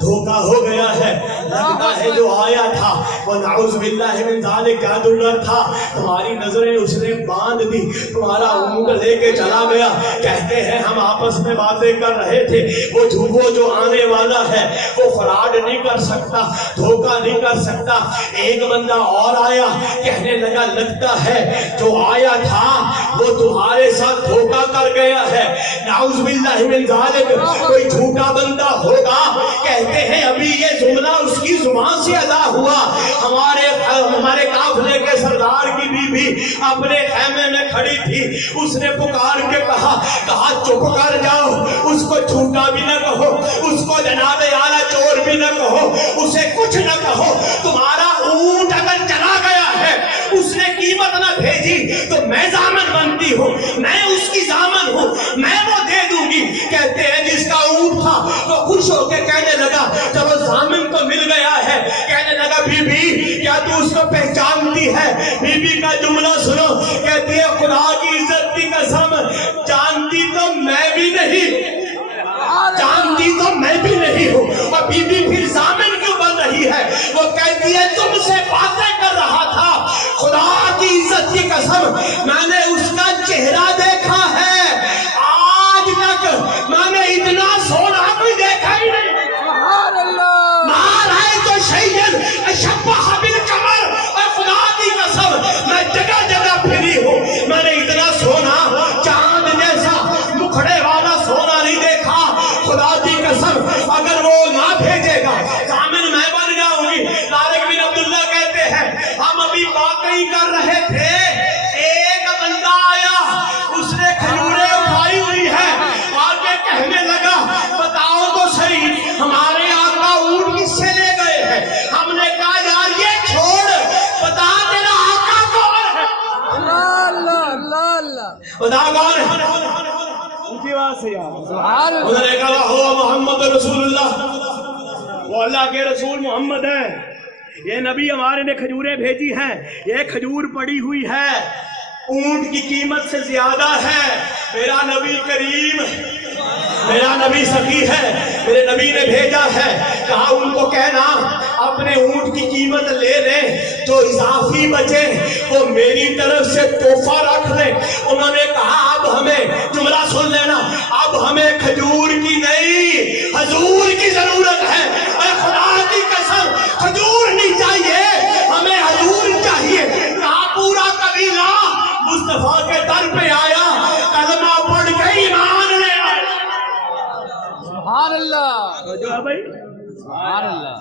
धोखा हो गया है, लगता है जो आया था वो नाउज़ बिल्लाहि मिन ज़ालिक जादूगर था, तुम्हारी नजरें उसने बांध दी, तुम्हारा ऊँट लेके चला गया। कहते हैं हम आपस में बातें कर रहे थे, वो जो आने वाला है वो फ्रॉड नहीं कर सकता, धोखा नहीं कर सकता। एक बंदा और आया, कहने लगा लगता है जो आया था वो तुम्हारे साथ धोखा कर गया है, नाउज़ बिल्लाहि मिन ज़ालिक, कोई झूठा बंदा होगा। कहते हैं अभी ये जुमला उसकी जुबान से अदा हुआ, हमारे काफिले के सरदार की बीवी अपने खेमे में खड़ी थी, उसने पुकार के कहा चुप कर जाओ, उसको झूठा भी न कहो, उसको जनाबे आला चोर भी न कहो, उसे कुछ न कहो, तुम्हारा ऊंट अगर चला गया है, उसने कीमत न भेजी तो मैं जामन बनती हूँ, मैं उसकी जामन हूँ, मैं वो दे दूंगी। कहते हैं जिसका ऊंट था वो खुश होकर कहने लगा चलो जामिन तो मिल गया है। कहने लगा बीबी क्या तू उसको पहचानती है? बीबी का जुमला सुनो, कहती है खुदा की इज्जत की कसम जानती तो मैं भी नहीं, जानती तो मैं भी नहीं हूँ। और बीबी फिर जामिन क्यों बन रही है? वो कहती है तुमसे बातें कर रहा था, खुदा की इज्जत की कसम मैंने उसका चेहरा देखा है, आज तक मैंने इतना सोना कोई देखा ही नहीं। सुभान अल्लाह। मार है तो शैयद शब्बाह बिल कमर, और खुदा की कसम मैं जगह जगह फिरी हूँ, मैंने इतना सोना चांद जैसा मुखड़े वाला सोना नहीं देखा। खुदा की कसम अगर वो ना भेजेगा जामिन मैं बन जाऊंगी। तारिक बिन अब्दुल्ला कहते हैं हम अभी बातें कर रहे थे, एक बंदा आया, उसने खजूरें उठाई हुई है, आके कहने लगा बताओ तो सही हमारे आका ऊंट किससे ले गए हैं? हमने कहा यार ये छोड़, बता तेरा आका कौन है? अल्लाह अल्लाह अल्लाह अल्लाह। बता कौन है? उनकी बात से यार सुभान अल्लाह। उन्होंने कहा हो मोहम्मद रसूलुल्लाह, वो अल्लाह के रसूल मोहम्मद है, ये नबी हमारे ने खजूरें भेजी हैं, ये खजूर पड़ी हुई है, ऊंट की कीमत से ज्यादा है। मेरा नबी करीम, मेरा नबी सखी है, मेरे नबी ने भेजा है, कहा उनको कहना अपने ऊंट की कीमत ले ले, जो इजाफी बचे वो मेरी तरफ से तोहफा रख ले। उन्होंने कहा अब हमें, जुमला सुन लेना, अब हमें खजूर की नहीं हजूर की जरूरत है। अरे खुदा की कसम खजूर नहीं चाहिए, हमें हजूर चाहिए। कहा पूरा कबीला मुस्तफा के दर पे आया, कलमा पढ़ के ईमान ले आया। सुभान अल्लाह। जो है भाई सुभान अल्लाह।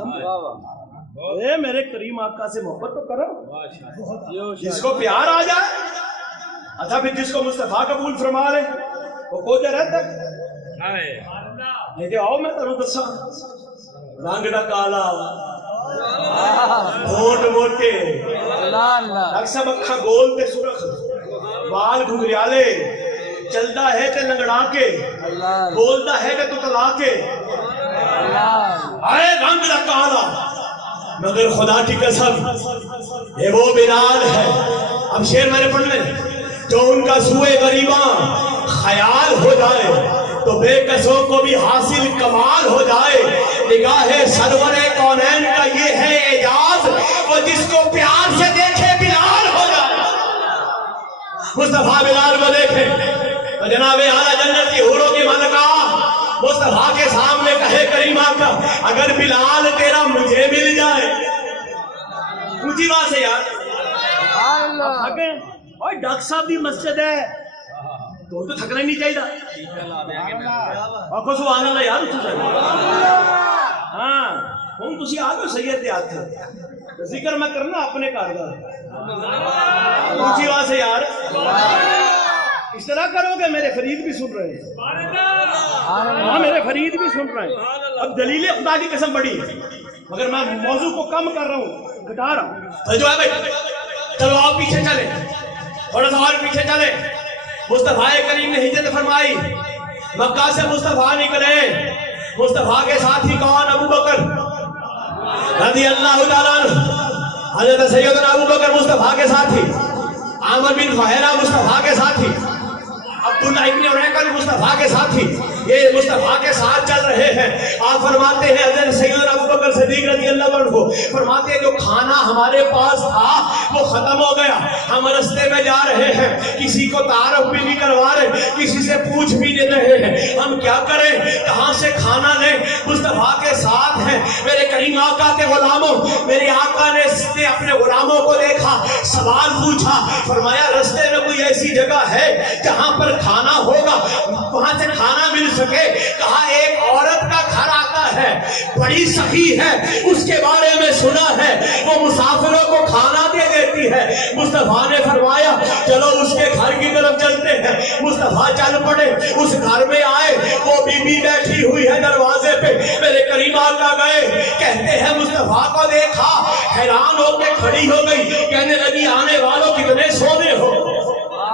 ए मेरे करीम आका से मोहब्बत तो करो, जिसको प्यार आ जाए। अच्छा फिर जिसको मुस्तफा कबूल फरमा ले वो को रहता है। आओ मैं तेन दसा, रंग दा काला, होंठ मोटे, अल्लाह अल्लाह। अक्सर अखा गोल ते सुरख, बाल घुंघरियाले, चलता है ते लंगड़ा के, अल्लाह बोलता है ते तुतला के, अल्लाह। आए रंग दा काला, मगर खुदा की कसम ये वो बिलाल है। अब शेर मैंने पढ़ने, जो उनका सुए गरीबा ख्याल हो जाए तो बेकसों को भी हासिल कमाल हो जाए। निगाहे सरवरे कौनैन का ये है एजाज, वो जिसको प्यार से देखे बिलाल हो जाए। मुस्तफा बिलाल को देखे तो जनाबे आला जन्नत की हूरों की मलका मुस्तफा के सामने कहे करीमा का अगर बिलाल तेरा मुझे मिल जाए। ऊंची बात है यार। सुभान अल्लाह। और डॉक्टर साहब की मस्जिद है तो थकना नहीं चाहिए। और सुभान अल्लाह यार। हाँ हूँ तुम आ गए सैयद के हथ ذکر میں کرنا اپنے کارگر اونچی آواز سے یار اس طرح کرو گے میرے فرید بھی سن رہے ہیں ہاں میرے فرید بھی سن رہے ہیں اب دلیل خدا کی قسم بڑی ہے مگر میں موضوع کو کم کر رہا ہوں گھٹا رہا ہوں جو ہے بھائی چلو آپ پیچھے چلے تھوڑا سا اور پیچھے چلے مصطفیٰ کریم نے ہجرت فرمائی مکہ سے مصطفیٰ نکلے مصطفیٰ کے ساتھی کون ابو بکر رضی اللہ تعالیٰ عنہ حضرت سیدنا ابو بکر مصطفیٰ کے ساتھی عامر بن فہیرہ مصطفیٰ کے ساتھی عبداللہ ابن عریقہ مصطفیٰ کے ساتھی یہ مصطفیٰ کے ساتھ چل رہے ہیں آپ فرماتے ہیں حضرت سیدنا ابو بکر صدیق رضی اللہ عنہ فرماتے ہیں جو کھانا ہمارے پاس تھا وہ ختم ہو گیا ہم رستے میں جا رہے ہیں کسی کو تعارف بھی نہیں کروا رہے کسی سے پوچھ بھی نہیں رہے ہیں ہم کیا کریں کہاں سے کھانا لیں مصطفیٰ کے ساتھ ہیں میرے کریم آقا کے غلاموں میرے آقا نے اپنے غلاموں کو دیکھا سوال پوچھا فرمایا رستے میں کوئی ایسی جگہ ہے جہاں پر کھانا ہوگا وہاں سے کھانا مل سکے کہا ایک عورت کا گھر آتا ہے بڑی سخی ہے اس کے بارے میں سنا ہے وہ مسافروں کو کھانا دے دیتی ہے مصطفیٰ نے فرمایا چلو اس کے گھر کی طرف چلتے ہیں مصطفیٰ چل پڑے اس گھر میں آئے وہ بی بی بیٹھی ہوئی ہے دروازے پہ میرے کریم آقا گئے کہتے ہیں مصطفیٰ کو دیکھا حیران ہو کے کھڑی ہو گئی کہنے لگی آنے والوں کتنے سونے ہو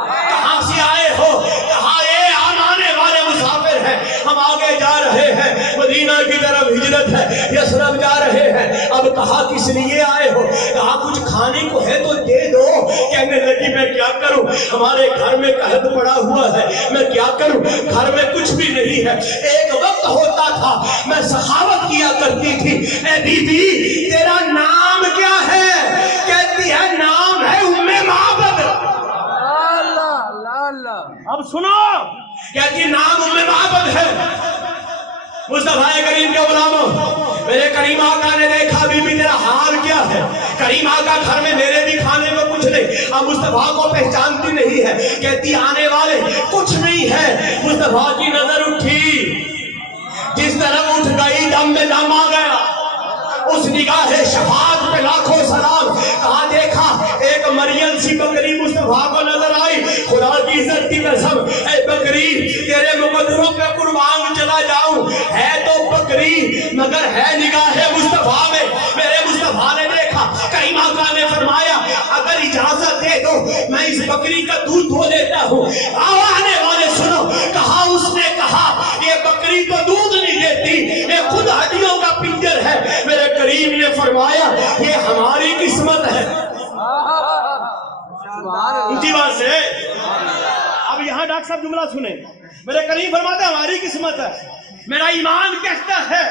کہاں سے آئے ہو کہا یہ آنے والے مسافر ہیں ہم آگے جا رہے ہیں مدینہ کی طرف ہجرت ہے یثرب جا رہے ہیں اب کہا کس لیے آئے ہو کہا کچھ کھانے کو ہے تو دے دو کہنے لگی میں کیا کروں ہمارے گھر میں قحط پڑا ہوا ہے میں کیا کروں گھر میں کچھ بھی نہیں ہے ایک وقت ہوتا تھا میں سخاوت کیا کرتی تھی اے بی بی تیرا نام کیا ہے کہتی ہے نام ہے ام معبد اب سنو کہتی نام ام معبد ہے مصطفیٰ کریم کے غلاموں میرے کریم آقا نے دیکھا بی بی تیرا حال کیا ہے کریم آقا گھر میں میرے بھی کھانے میں کچھ نہیں اب مصطفیٰ کو پہچانتی نہیں ہے کہتی آنے والے کچھ نہیں ہے مصطفیٰ کی نظر اٹھی جس طرح اٹھ گئی دم میں دم آ گیا اس نگاہ شفاعت پہ لاکھوں سلام کہاں دیکھا ایک مریم سی بکری مصطفیٰ کو نظر آئی خدا کی عزت کی قسم اے بکری تیرے مقدروں پہ قربان چلا جاؤں ہے تو بکری مگر ہے نگاہ مصطفیٰ میں میرے مصطفیٰ نے دیکھا کریم آقا نے فرمایا اگر اجازت دے دو میں اس بکری کا دودھ دھو دیتا ہوں آنے والے سنو کہا اس نے کہا یہ بکری تو دودھ نہیں دیتی یہ خود ہڈیوں کا پنجر ہے میرے کریم نے فرمایا یہ ہماری قسمت ہے اونچی بات سے اب یہاں ڈاکٹر صاحب جملہ سنیں میرے کریم فرماتے ہیں ہماری قسمت ہے میرا ایمان کہتا ہے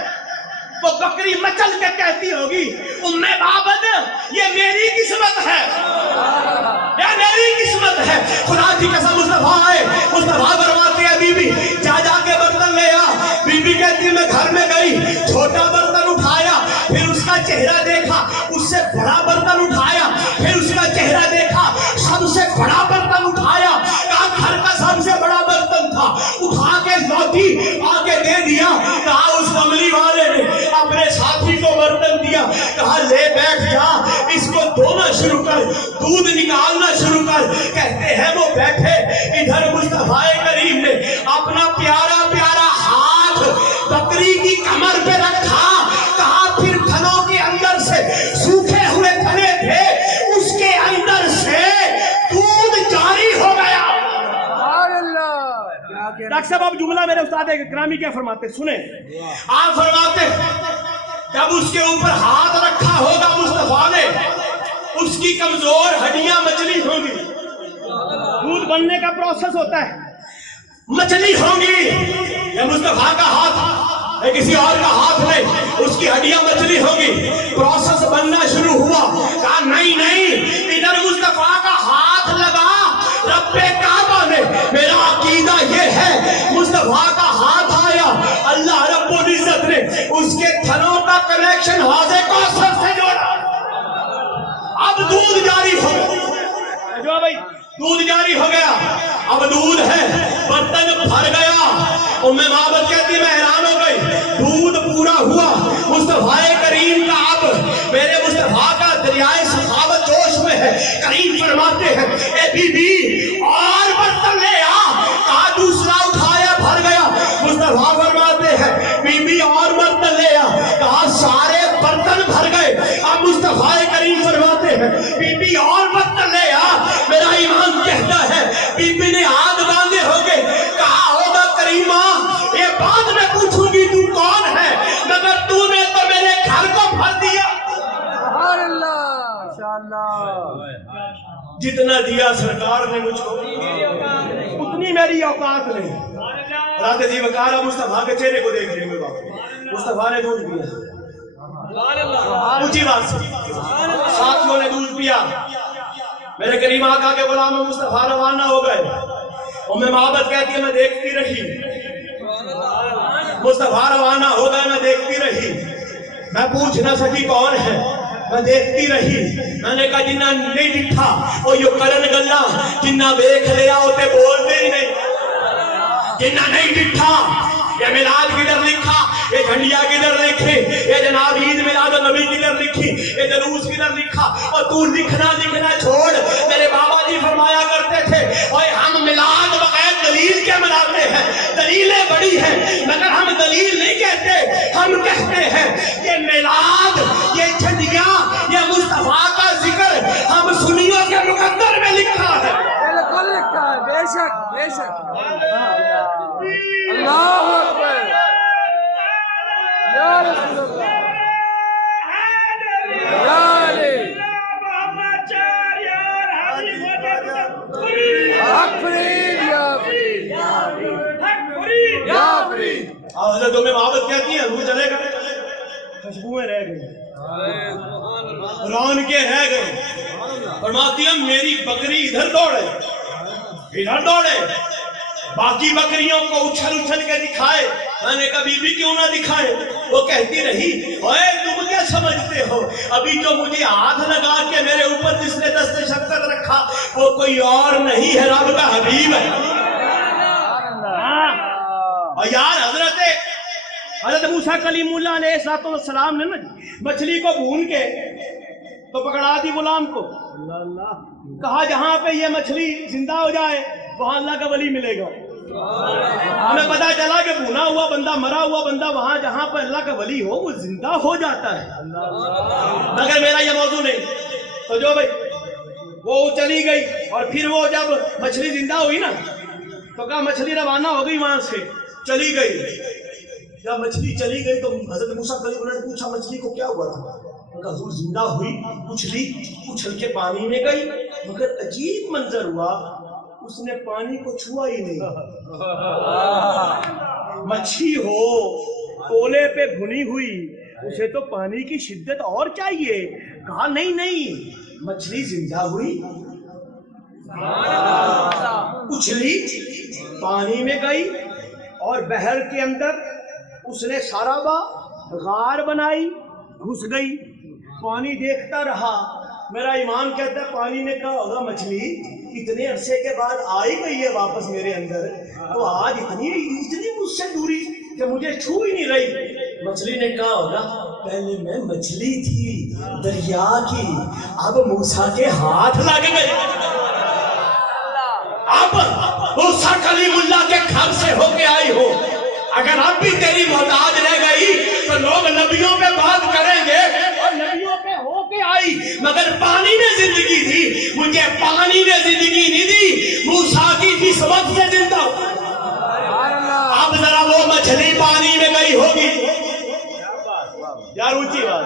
وہ بکری مچل کے کہتی ہوگی ام معبد یہ میری قسمت ہے یہ میری قسمت ہے خدا کی قسم مصطفیٰ آئے مصطفیٰ فرماتے ہیں بی بی جا کے برتن لے آ بی بی کہتی میں گھر میں گئی چھوٹا برتن اٹھایا پھر اس کا چہرہ دیکھا اس سے بڑا برتن اٹھایا پھر اس کا چہرہ دیکھا سب سے بڑا برتن اٹھایا کہا گھر کا سب سے بڑا برتن تھا اٹھا کے لوٹی آگے دے دیا کہا اس کملی والے نے اپنے ساتھی کو برتن دیا کہا لے بیٹھ جا اس کو دھونا شروع کر دودھ نکالنا شروع کر کہتے ہیں وہ بیٹھے ادھر مصطفیٰ کریم نے اپنا پیارا پیارا ہاتھ بکری کی کمر پہ رکھا کہا پھر تھنوں کے اندر سے سوکھے ہوئے تھنے تھے اس کے اندر سے دودھ جاری ہو گیا ڈاکٹر صاحب آپ جملہ میرے استاد اکرامی کیا فرماتے سنیں آپ فرماتے جب اس کے اوپر ہاتھ رکھا ہوگا مصطفیٰ نے اس کی کمزور ہڈیاں مچلی ہوں گی دودھ بننے کا پروسیس ہوتا ہے مچلی ہوں گی یہ مصطفیٰ کا ہاتھ ہے کسی اور کا ہاتھ نہیں اس کی ہڈیاں مچلی ہوں گی پروسیس بننا شروع ہوا کہا نہیں ادھر مصطفیٰ کا ہاتھ لگا رب کعبہ نے میرا عقیدہ یہ ہے مصطفیٰ کا ہاتھ آیا اللہ رب العزت نے اس کے تھنوں کا کنیکشن حوض کوثر سے جوڑا اب دودھ جاری ہو گیا جو بھائی دودھ جاری ہو گیا اب دودھ ہے برتن بھر گیا ام معبد کہتی میں حیران ہو گئی دودھ پورا ہوا مصطفیٰ کریم کا اب میرے مصطفیٰ کا दरियाए सखावत जोश में है। करीम फरमाते हैं ए बीबी और बर्तन ले आ, कहा दूसरा उठाया भर गया। मुस्तफा फरमाते हैं बीबी और बर्तन ले आ, कहा सारे बर्तन भर गए। अब मुस्तफा करीम फरमाते हैं बीबी और बर्तन ले आ। मेरा ईमान कहता है बीबी ने हाथ बांधे होंगे, कहा होगा करीमा ये बाद में पूछूंगी तू कौन है, मगर तूने तो मेरे घर को भर दिया। जितना दिया सरकार ने मुझको उतनी मेरी औकात नहीं। रात जी वकार मुस्तफा के चेहरे को देख रहे हैं। मुस्तफा ने दूध पिया, ऊंची बात से साथियों ने दूध पिया। मेरे करीम आका के गुलाम मुस्तफा रवाना हो गए और मैं मोहब्बत कहती है मैं देखती रही। मुस्तफा रवाना हो गए, मैं देखती रही। मैं पूछ न सकी कौन है, मैं देखती रही। मैंने कहा जिन्ना नहीं दिखा वो यो करन गल्ला, जिन्ना देख लिया उसे बोलते ही नहीं। जिन्ना नहीं दिखा ये मिलाद किधर लिखा, ये झंडिया किधर लिखे, ये जनाब ईद मिलाद नबी किधर लिखी, ये जलूस किधर लिखा। और तू लिखना छोड़। मेरे बाबा जी फरमाया करते थे ओए हम मिलाद बगैर दलील के मनाते हैं। दलीलें बड़ी हैं मगर हम दलील नहीं कहते, हम कहते हैं ये मिलाद, ये झंडिया, ये मुस्तफा का जिक्र हम सुन्नियों के मुकद्दर में लिखा है। बिल्कुल लिखा है, बेशक बेशक। अल्लाह अकबर, या रसूल अल्लाह, या अली, हज़रत उम्मे मोहब्बत कहती हैं रूह चलेगा, खुशबुएं रह गई, रौनकें रह गई। फरमाती हैं मेरी बकरी इधर दौड़े, बाकी बकरियों को उछल के दिखाए। मैंने कहा बीबी क्यों ना दिखाए? वो कहती रही ओए तुम क्या समझते हो, अभी जो मुझे हाथ लगा के मेरे ऊपर जिसने दस्ते शफ़क़त रखा वो कोई और नहीं है, रब का हबीब है। और यार हजरत मूसा कलीमुल्लाह अलैहिस्सलाम ने ना मछली को भून के तो पकड़ा दी गुलाम को। कहा जहां पे ये मछली जिंदा हो जाए वहां अल्लाह का वली मिलेगा। हमें पता चला कि भुना हुआ बंदा, मरा हुआ बंदा वहां जहां पर अल्लाह का वली हो वो जिंदा हो जाता है। मगर मेरा ये मौजू नहीं। तो जो भाई वो चली गई और फिर वो जब मछली जिंदा हुई ना तो कहा मछली रवाना हो गई, वहां से चली गई। जब मछली चली गई तो हजरत मूसा कलीमुल्लाह ने पूछा मछली को क्या हुआ था? हुजूर जिंदा हुई, उछल के पानी में गई, मगर अजीब मंजर हुआ, उसने पानी को छुआ ही नहीं। मच्छी हो कोले पे भुनी हुई, उसे तो पानी की शिद्दत और चाहिए। कहा नहीं मछली जिंदा हुई, उछली, पानी में गई और बहर के अंदर उसने साराबा गार बनाई, घुस गई, पानी देखता रहा। मेरा ईमान कहता है पानी ने कहा होगा मछली इतने अरसे के बाद आई गई है वापस मेरे अंदर, तो आज इतनी मुझसे दूरी कि मुझे छू ही नहीं रही। मछली ने कहा होगा पहले मैं मछली थी दरिया की, अब मूसा के हाथ लग गए। अब मूसा कलीमुल्लाह के घर से होके आई हो, अगर अब भी तेरी मोहताज रह गई तो लोग नबियों पे बात करेंगे और नबियों पे होके आई, मगर पानी ने जिंदगी दी, मुझे पानी ने जिंदगी नहीं दी, मूसा की किस्मत से जिंदा। अब जरा वो मछली पानी में गई होगी यार, ऊंची बात,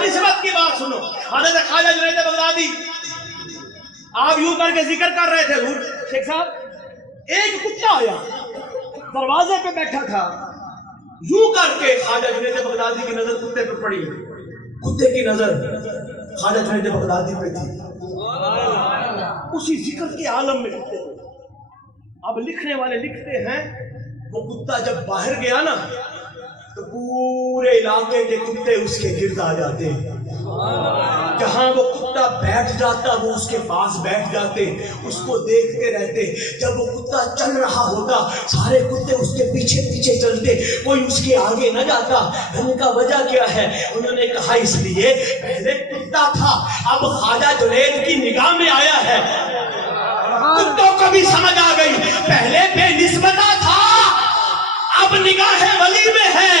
निस्बत की बात सुनो। हज़रत ख्वाजा जुनैद बगदादी आप यूं करके जिक्र कर रहे थे शेख साहब, एक कुत्ता आया दरवाजे पे बैठा था, यूं करके ख्वाजा जुनैद बगदादी की नजर कुत्ते पे पड़ी, कुत्ते की नजर ख्वाजा जुनैद बगदादी पे थी। उसी जिक्र के आलम में लिखते थे। अब लिखने वाले लिखते हैं वो कुत्ता जब बाहर गया ना तो पूरे इलाके के कुत्ते उसके गिर्द आ जाते हैं। جہاں وہ کتا بیٹھ جاتا وہ اس کے پاس بیٹھ جاتے، اس کو دیکھتے رہتے۔ جب وہ کتا چل رہا ہوتا سارے کتے اس کے پیچھے پیچھے چلتے، کوئی اس کے آگے نہ جاتا۔ ان کا وجہ کیا ہے؟ انہوں نے کہا اس لیے پہلے کتا تھا، اب خواجہ جنید کی نگاہ میں آیا ہے۔ کتوں کو بھی سمجھ آ گئی، پہلے بے نسبتہ تھا اب نگاہ ولی میں ہے،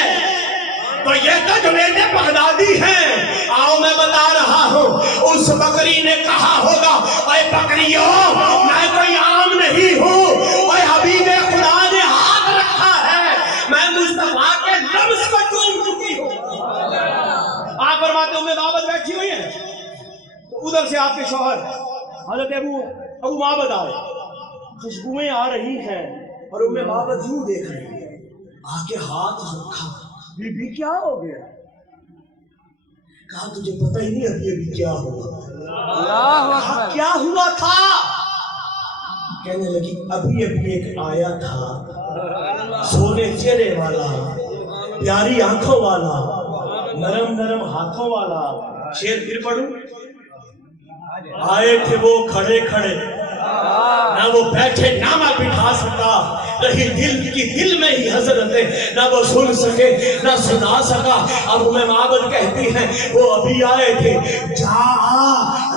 تو یہ تو جنید بغدادی ہیں۔ آؤ میں بتا رہا ہوں، اس بکری نے کہا ہوگا اے بکریوں میں کوئی عام نہیں ہوں، اے حبیب خدا نے ہاتھ رکھا ہے، میں مصطفیٰ کے لفظ کو چوم چکی ہوں۔ آپ فرماتے ہوں میں بابت بیٹھی ہوئی ہے، ادھر سے آپ کے شوہر حضرت ابو معبد آئے، خوشبوئیں آ رہی ہیں اور ام معبد یوں دیکھ رہی ہے، آگے ہاتھ رکھا، بی بی کیا ہو گیا؟ کہا تجھے پتہ ہی نہیں ابھی کیا ہوا؟ کہا کیا ہوا تھا؟ کہنے لگی ابھی ایک آیا تھا، سونے چہرے والا، پیاری آنکھوں والا، نرم نرم ہاتھوں والا۔ شیر پھر پڑھوں؟ آئے تھے وہ کھڑے کھڑے، نہ وہ بیٹھے نہ میں بٹھا سکا، رہی دل کی دل میں ہی حضرت، نہ وہ سن سکے نہ سنا سکا۔ اب ام معبد کہتی ہیں وہ ابھی آئے تھے، جا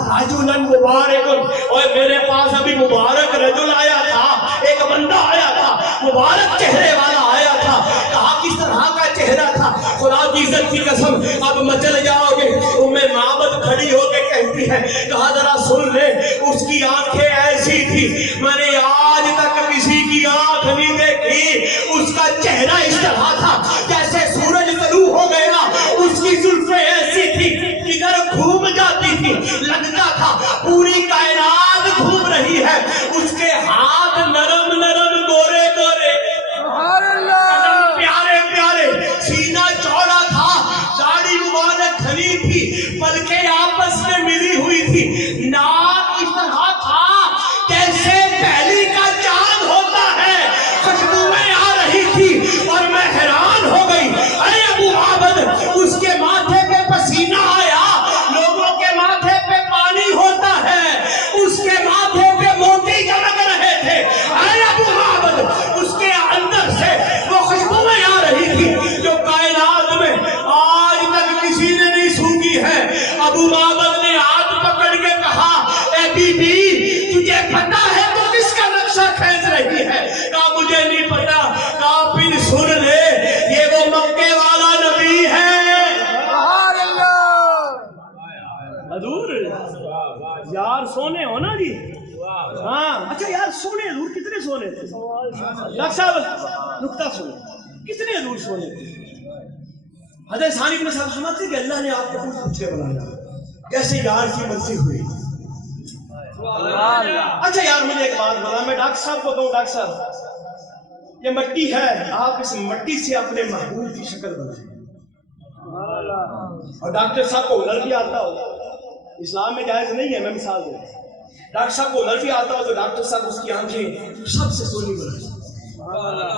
رجلا مبارک، اور میرے پاس ابھی مبارک رجل آیا تھا، ایک بندہ آیا تھا، مبارک چہرے والا آیا تھا۔ کہا کس طرح کا چہرہ تھا؟ خدا کی عزت کی قسم اب مچل جاؤ گے۔ ام معبد کھڑی ہو کے کہتی ہے، کہا ذرا سن لے، اس کی آنکھیں ایسی تھی میں نے آج تک کسی کی آنکھ نہیں دیکھی، اس کا چہرہ اس طرح تھا جیسے سورج طلوع ہو گیا، اس کی زلفیں ایسی تھی ادھر گھوم جاتی تھی، لگتا تھا پوری کائنات گھوم رہی ہے، اس کے ہاتھ نرم نرم گورے گورے، پیارے پیارے، سینہ چوڑا تھا، داڑھی مبارک کھلی تھی، پلکیں آپس میں ملی ہوئی تھی، ناک اس طرح تھا جیسے پہلی کا چاند ہوتا ہے، خوشبوئیں آ رہی تھی اور میں حیران ہو گئی۔ اے ابو عابد، اس کے ماتھے پہ پسینہ آیا، لوگوں کے ماتھے پہ پانی ہوتا ہے، اس کے ماتھے پہ موتی جمک رہے تھے۔ اے ابو عابد، اس کے اندر سے وہ خوشبوئیں آ رہی تھی جو کائنات میں آج تک کسی نے نہیں سونگھی ہے۔ ابو عابد نے ہاتھ پکڑ کے کہا اے بی بی تجھے پتا ہے تو کس کا نقشہ کھینچ رہی ہے؟ کہا مجھے نہیں پتا۔ کہا پھر سن لے، یہ وہ مکے والا نبی ہے۔ حضور یار سونے ہو نا جی؟ ہاں اچھا یار سونے حضور کتنے سونے تھے؟ ڈاکٹر صاحب نکتہ سنے، کتنے حضور سونے تھے؟ حضرت ثانی بن صاحب سمجھتے کہ اللہ نے آپ کو کچھ پوچھ کے بنایا جیسے یار کی مرضی ہوئی۔ اچھا یار مجھے ایک بات بتا، میں ڈاکٹر صاحب کو کہوں ڈاکٹر صاحب یہ مٹی ہے، آپ اس مٹی سے اپنے محبوب کی شکل بنائیں، اور ڈاکٹر صاحب کو ہنر بھی آتا ہو، اسلام میں جائز نہیں ہے، میں مثال دوں، ڈاکٹر صاحب کو ہنر بھی آتا ہو تو ڈاکٹر صاحب اس کی آنکھیں سب سے سونی بنائیں،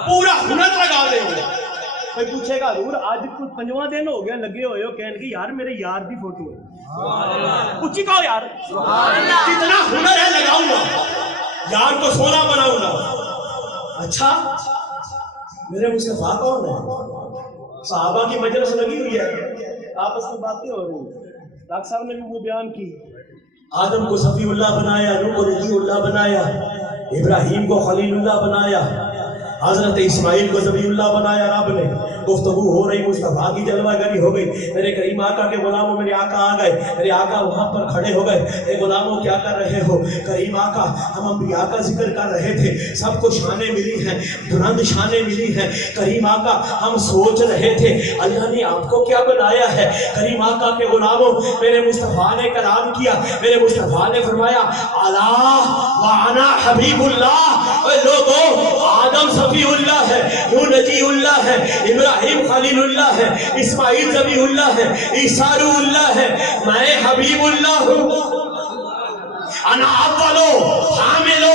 پورا ہنر لگا دیں گے۔ کوئی پوچھے گا حضور آج کچھ 5واں دن ہو گیا لگے ہوئے ہو کہنے کی یار میرے یار دی فوٹو ہے، پوچھی کہو یار کتنا ہنر ہے لگاؤں گا، یار کو سونا بناؤں گا۔ اچھا میرے مصطفیٰ کون ہے؟ صحابہ کی مجلس لگی ہوئی ہے، آپس میں باتیں ہو رہی ہیں، ڈاکٹر صاحب نے بھی وہ بیان کی، آدم کو صفی اللہ بنایا، نوح کو نجی اللہ بنایا، ابراہیم کو خلیل اللہ بنایا، حضرت اسماعیل کو ذبیح اللہ بنایا رب نے۔ گفتگو ہو رہی، مصطفیٰ کی جلوہ گری ہو گئی، میرے کریم آقا کے غلاموں میرے آقا آ گئے، میرے آقا وہاں پر کھڑے ہو گئے، اے غلاموں کیا کر رہے ہو؟ کریم آقا ہم انبیاء کا ذکر کر رہے تھے، سب کو شانیں ملی ہیں، بلند شانیں ملی ہیں، کریم آقا ہم سوچ رہے تھے اللہ نے آپ کو کیا بنایا ہے؟ کریم آقا کے غلاموں میرے مصطفیٰ نے کلام کیا، میرے مصطفیٰ نے فرمایا الا وانا حبیب اللہ، اے لوگوں آدم صفی اللہ ہے، نوح نجی اللہ ہے، ابراہیم خلیل اللہ ہے، اسماعیل ذبیح اللہ ہے، عیسیٰ روح اللہ ہے، میں حبیب اللہ ہوں، انا اولو شاملو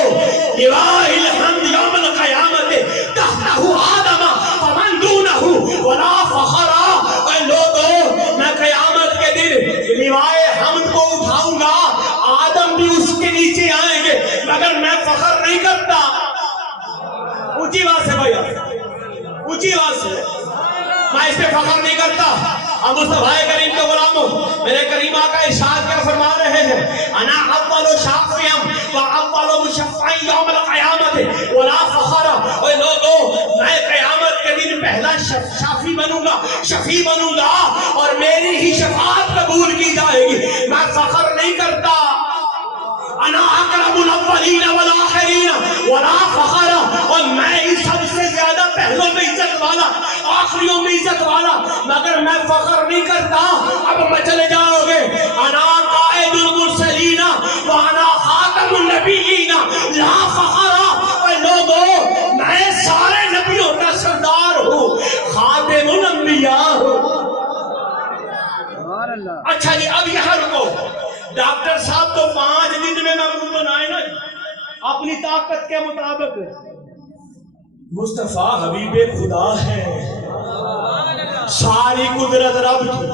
لواء الحمد یوم القیامت تحتہ آدم فمن دونہ ولا فخرا۔ اے لوگوں میں قیامت کے دن کے نیچے آئیں گے مگر میں فخر نہیں کرتا. اونچی بات سے بھائی, اونچی بات سے, میں اس پہ فخر نہیں کرتا. ہم مصطفیٰ کریم کے غلام ہوں. میرے کریم آقا ارشاد کیا فرما رہے ہیں, انا اول شافع و اول مشفع یوم القیامت ولا فخر. اے لوگوں, میں قیامت کے دن پہلا شافی بنوں گا, شفیع بنوں گا, اور میری ہی شفاعت قبول کی جائے گی. میں فخر نہیں کرتا. انا اکرم الاولین والآخرین ولا فخر, اور میں ہی سب سے زیادہ پہلوں میں عزت والا, آخریوں میں عزت والا, مگر میں فخر نہیں کرتا. اب میں چلے جاؤ گے, انا قائد المرسلین وانا خاتم النبیین لا فخر. اے لوگوں, میں سارے نبیوں کا سردار ہوں, خاتم الانبیاء ہوں. اچھا جی, اب یہاں رکو. ڈاکٹر صاحب تو 5 دن میں مقبول بنائے نا اپنی طاقت کے مطابق. مصطفیٰ حبیب خدا ہے, ساری قدرت رب کی.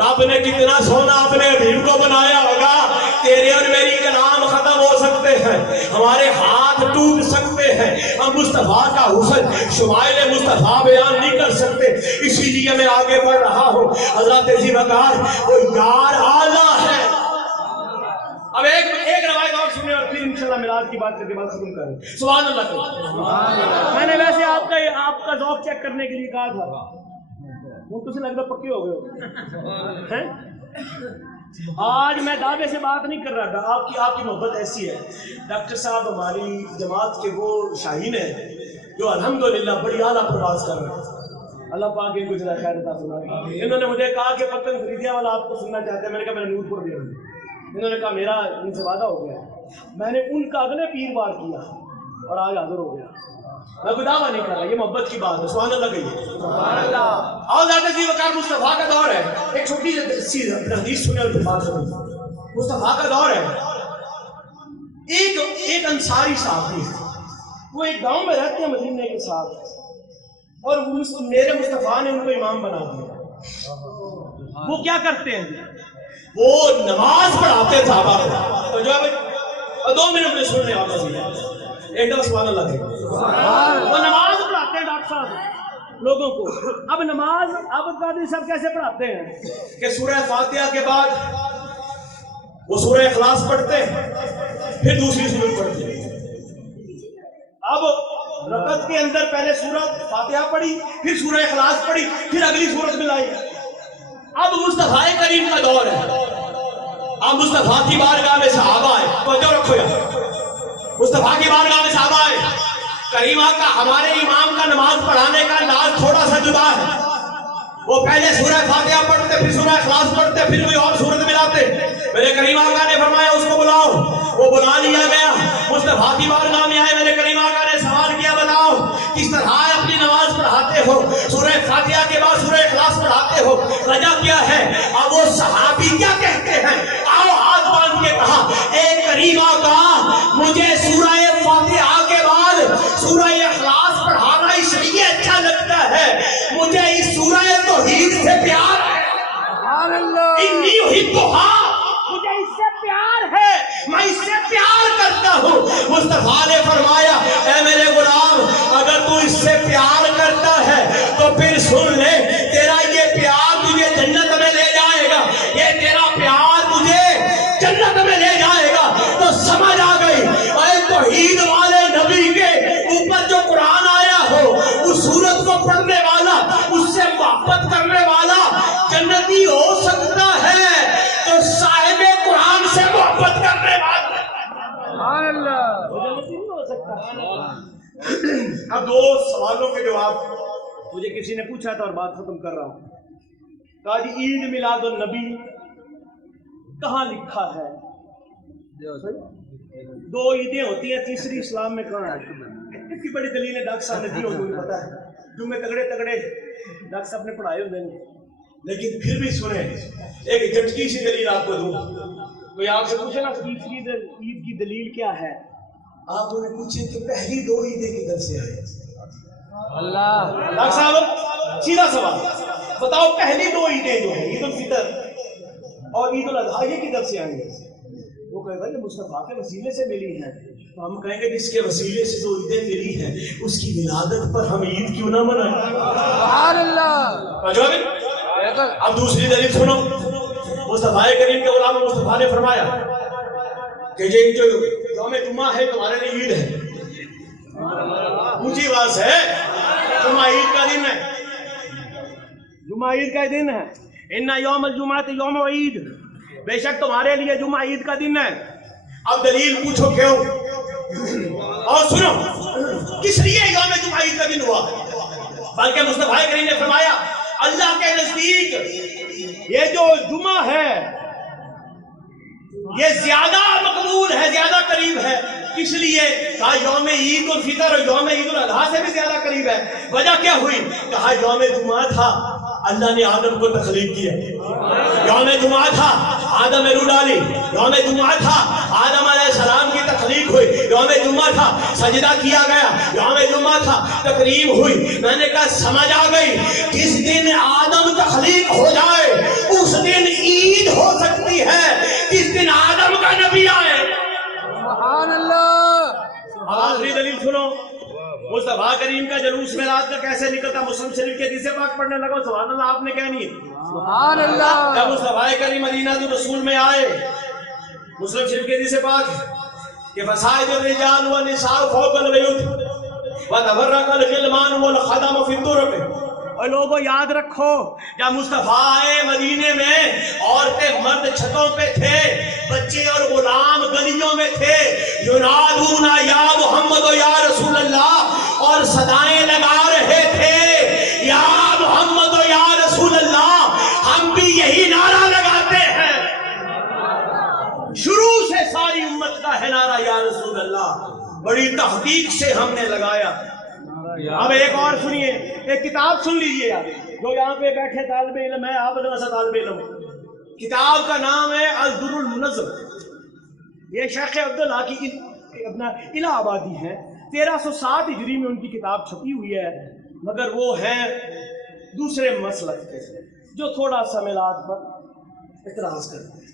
رب نے کتنا سونا اپنے حبیب کو بنایا ہوگا. تیرے اور میری کلام ختم ہو سکتے ہیں, ہمارے ہاتھ ٹوٹ سکتے ہیں, ہم مصطفیٰ کا حسن شمائل مصطفیٰ بیان نہیں کر سکتے. اسی لیے میں آگے بڑھ رہا ہوں. حضرت ذی وقار وہ یار اعلیٰ ہے. اب ایک روایت اور سنیں اور پھر انشاءاللہ میلاد کی بات کر کے بات ختم کریں. سبحان اللہ. میں نے ویسے آپ کا ذوق چیک کرنے کے لیے کہا تھا, وہ تو سے لگ رہا پکے ہو گئے ہو. آج میں دعوے سے بات نہیں کر رہا تھا, آپ کی محبت ایسی ہے. ڈاکٹر صاحب ہماری جماعت کے وہ شاہین ہیں جو الحمدللہ بڑی اعلیٰ پرواز کر رہے ہیں. اللہ پاک ان کو جزا خیر عطا فرمائے. انہوں نے مجھے کہا کہ پتن خریدیا والا آپ کو سننا چاہتے ہیں. میں نے کہا میرا نور پور دیا. انہوں نے کہا میرا ان سے وعدہ ہو گیا. میں نے ان کا اگلے پیر بار کیا اور آج حاضر ہو گیا. میں کوئی دعویٰ نہیں کر رہا, یہ محبت کی بات ہے. سبحان اللہ کہیے. سبحان اللہ. اور ذات ذی وقار مصطفیٰ کا دور ہے. ایک چھوٹی سی حدیث سنیں اور پھر بات سنیں. مصطفیٰ کا دور ہے. ایک انصاری صحابی, وہ ایک گاؤں میں رہتے ہیں مدینے کے ساتھ, اور میرے مصطفیٰ نے ان کو امام بنا دیا. وہ کیا کرتے ہیں, وہ نماز پڑھاتے صحابہ کو. تو جو 2 منٹ میں سننے والا سی ایک دفعہ سبحان اللہ کہے. وہ نماز پڑھاتے ہیں ڈاکٹر صاحب لوگوں کو. اب نماز عابد قادری صاحب کیسے پڑھاتے ہیں کہ سورہ فاتحہ کے بعد وہ سورہ اخلاص پڑھتے ہیں, پھر دوسری سورت پڑھتے ہیں. اب رکعت کے اندر پہلے سورت فاتحہ پڑھی, پھر سورہ اخلاص پڑھی, پھر اگلی سورت ملائی. اب مصطفیٰ کریم کا دور ہے. اب مصطفیٰ کی بارگاہ میں صحابہ آئے. توجہ رکھو یار, مصطفیٰ کی بارگاہ میں صحابہ آئے. کریمہ کا ہمارے امام کا نماز پڑھانے کا انداز تھوڑا سا جدا ہے. وہ پہلے سورہ فاتحہ پڑھتے, پھر سورہ اخلاص پڑھتے, پھر کوئی اور سورت ملاتے. میرے کریم آقا نے فرمایا اس کو بلاؤ. وہ بلا لیا گیا. مصطفیٰ کی بارگاہ میں آئے. میرے کریم آقا نے سوال کیا, بتاؤ کس طرح اپنی نماز پڑھاتے ہو, سورہ فاتحہ کے بعد سورہ اخلاص پڑھاتے ہو, وجہ کیا ہے؟ اب وہ صحابی کیا کہتے ہیں, آؤ ہاتھ باندھ کے کہا, اے کریم آقا مجھے سورہ فاتحہ کے بعد سورہ اخلاص پڑھانا اس لیے اچھا لگتا ہے, مجھے اس سورہ توحید سے پیار ہے. انی احبھا, مجھے اس سے پیار ہے, میں اس سے پیار کرتا ہوں. مصطفیٰ نے فرمایا, اے میرے غلام, اگر تو اس سے پیار کرتا ہے تو پھر سن لے, تیرا یہ پیار تجھے جنت میں لے جائے گا. یہ تیرا پیار تجھے جنت میں لے جائے گا. تو سمجھ آ گئی, اے توحید والے نبی کے اوپر جو قرآن آیا ہو, اس سورت کو پڑھنے والا, اس سے محبت کرنے والا جنتی ہو سکتا ہے, تو صاحب قرآن سے محبت کرنے والا جنتی نہیں ہو سکتا. اب 2 سوالوں کے جواب مجھے کسی نے پوچھا تھا اور بات ختم کر رہا ہوں. کہا جی عید میلاد النبی کہاں لکھا ہے؟ 2 عیدیں ہوتی ہیں, تیسری اسلام میں کہاں ہے؟ اتنی بڑی دلیل ڈاکٹر صاحب نے دی ہوگی, مجھے پتا ہے, جمعے تگڑے ڈاکٹر صاحب نے پڑھائے ہوتے ہیں. لیکن پھر بھی سنیں, ایک جھٹکی سی دلیل آپ کو دوں. کوئی آپ سے پوچھے نا تیسری عید کی دلیل کیا ہے, آپ انہیں پوچھیں کہ پہلی 2 عیدیں کدھر سے آئے. اللہ ڈاکٹر صاحب سیدھا سوال, بتاؤ پہلی 2 عیدیں جو ہیں عید الفطر اور عید الاضحیٰ یہ کدھر سے آئیں گے؟ وہ وہ کہے گا یہ مصطفیٰ کے وسیلے سے ملی ہیں، تو ہم کہیں گے جس کے وسیلے سے جو عیدیں ملی ہیں اس کی ولادت پر ہم عید کیوں نہ منائیں؟ سبحان اللہ. اب دوسری دلیل سنو. مصطفیٰ کریم کے غلام مصطفیٰ نے فرمایا کہ یہ جو یوم جمعہ ہے تمہارے لیے عید ہے. اونچی آواز ہے، جمعہ عید کا دن ہے، جمعہ عید کا دن ہے. ان یوم الجمعہ یوم عید، بے شک تمہارے لیے جمعہ عید کا دن ہے. اب دلیل پوچھو کیوں؟ اور سنو کس لیے یوم جمعہ عید کا دن ہوا؟ بلکہ مصطفیٰ کریم نے فرمایا اللہ کے نزدیک یہ جو جمعہ ہے یہ زیادہ مقبول ہے، زیادہ قریب ہے. کس لیے؟ کہا یوم عید الفطر اور یوم عید الاضحیٰ سے بھی زیادہ قریب ہے. وجہ کیا ہوئی؟ کہا یوم جمعہ تھا اللہ نے آدم کو تخلیق کیا، یوم جمعہ تھا آدم نے روح ڈالی، یوم جمعہ تھا آدم علیہ السلام کی تخلیق ہوئی، یوم جمعہ تھا سجدہ کیا گیا، یوم جمعہ تھا تقریب ہوئی. میں نے کہا سمجھ آ گئی، جس دن آدم تخلیق ہو جائے اس دن عید ہو سکتی ہے جس دن آدم کا نبی آئے. سبحان اللہ. آخری دلیل سنو. مصطفیٰ کریم کا جلوس میلاد کا کیسے نکلتا؟ مسلم شریف کے حدیث پاک پڑھنے لگا، سبحان اللہ آپ نے کہنی ہے. سبحان اللہ. جب مصطفیٰ کریم مدینہ الرسول میں آئے، مسلم شریف کے حدیث پاک کہ فصائد الرجال والنساء فوق البیوت وتفرق الغلمان والخدم فی الطرق. اور لوگوں یاد رکھو جب مصطفیٰ آئے مدینے میں عورتیں مرد چھتوں پہ تھے، بچے اور غلام گلیوں میں تھے. ینادون یا محمد و یا رسول اللہ، اور صدائیں لگا رہے تھے یا محمد و یا رسول اللہ. ہم بھی یہی نعرہ لگاتے ہیں، شروع سے ساری امت کا ہے نعرہ یا رسول اللہ، بڑی تحقیق سے ہم نے لگایا. اب ایک اور سنیے، ایک کتاب سن لیجئے آپ جو یہاں پہ بیٹھے طالب علم ہے، آپ مدرسہ طالب علم. کتاب کا نام ہے الدر المنظم. یہ شیخ عبداللہ کی اپنا الہ آبادی ہے، 1307 ہجری میں ان کی کتاب چھپی ہوئی ہے، مگر وہ ہیں دوسرے مسلک کے جو تھوڑا سا میلاد پر اعتراض کرتے ہیں.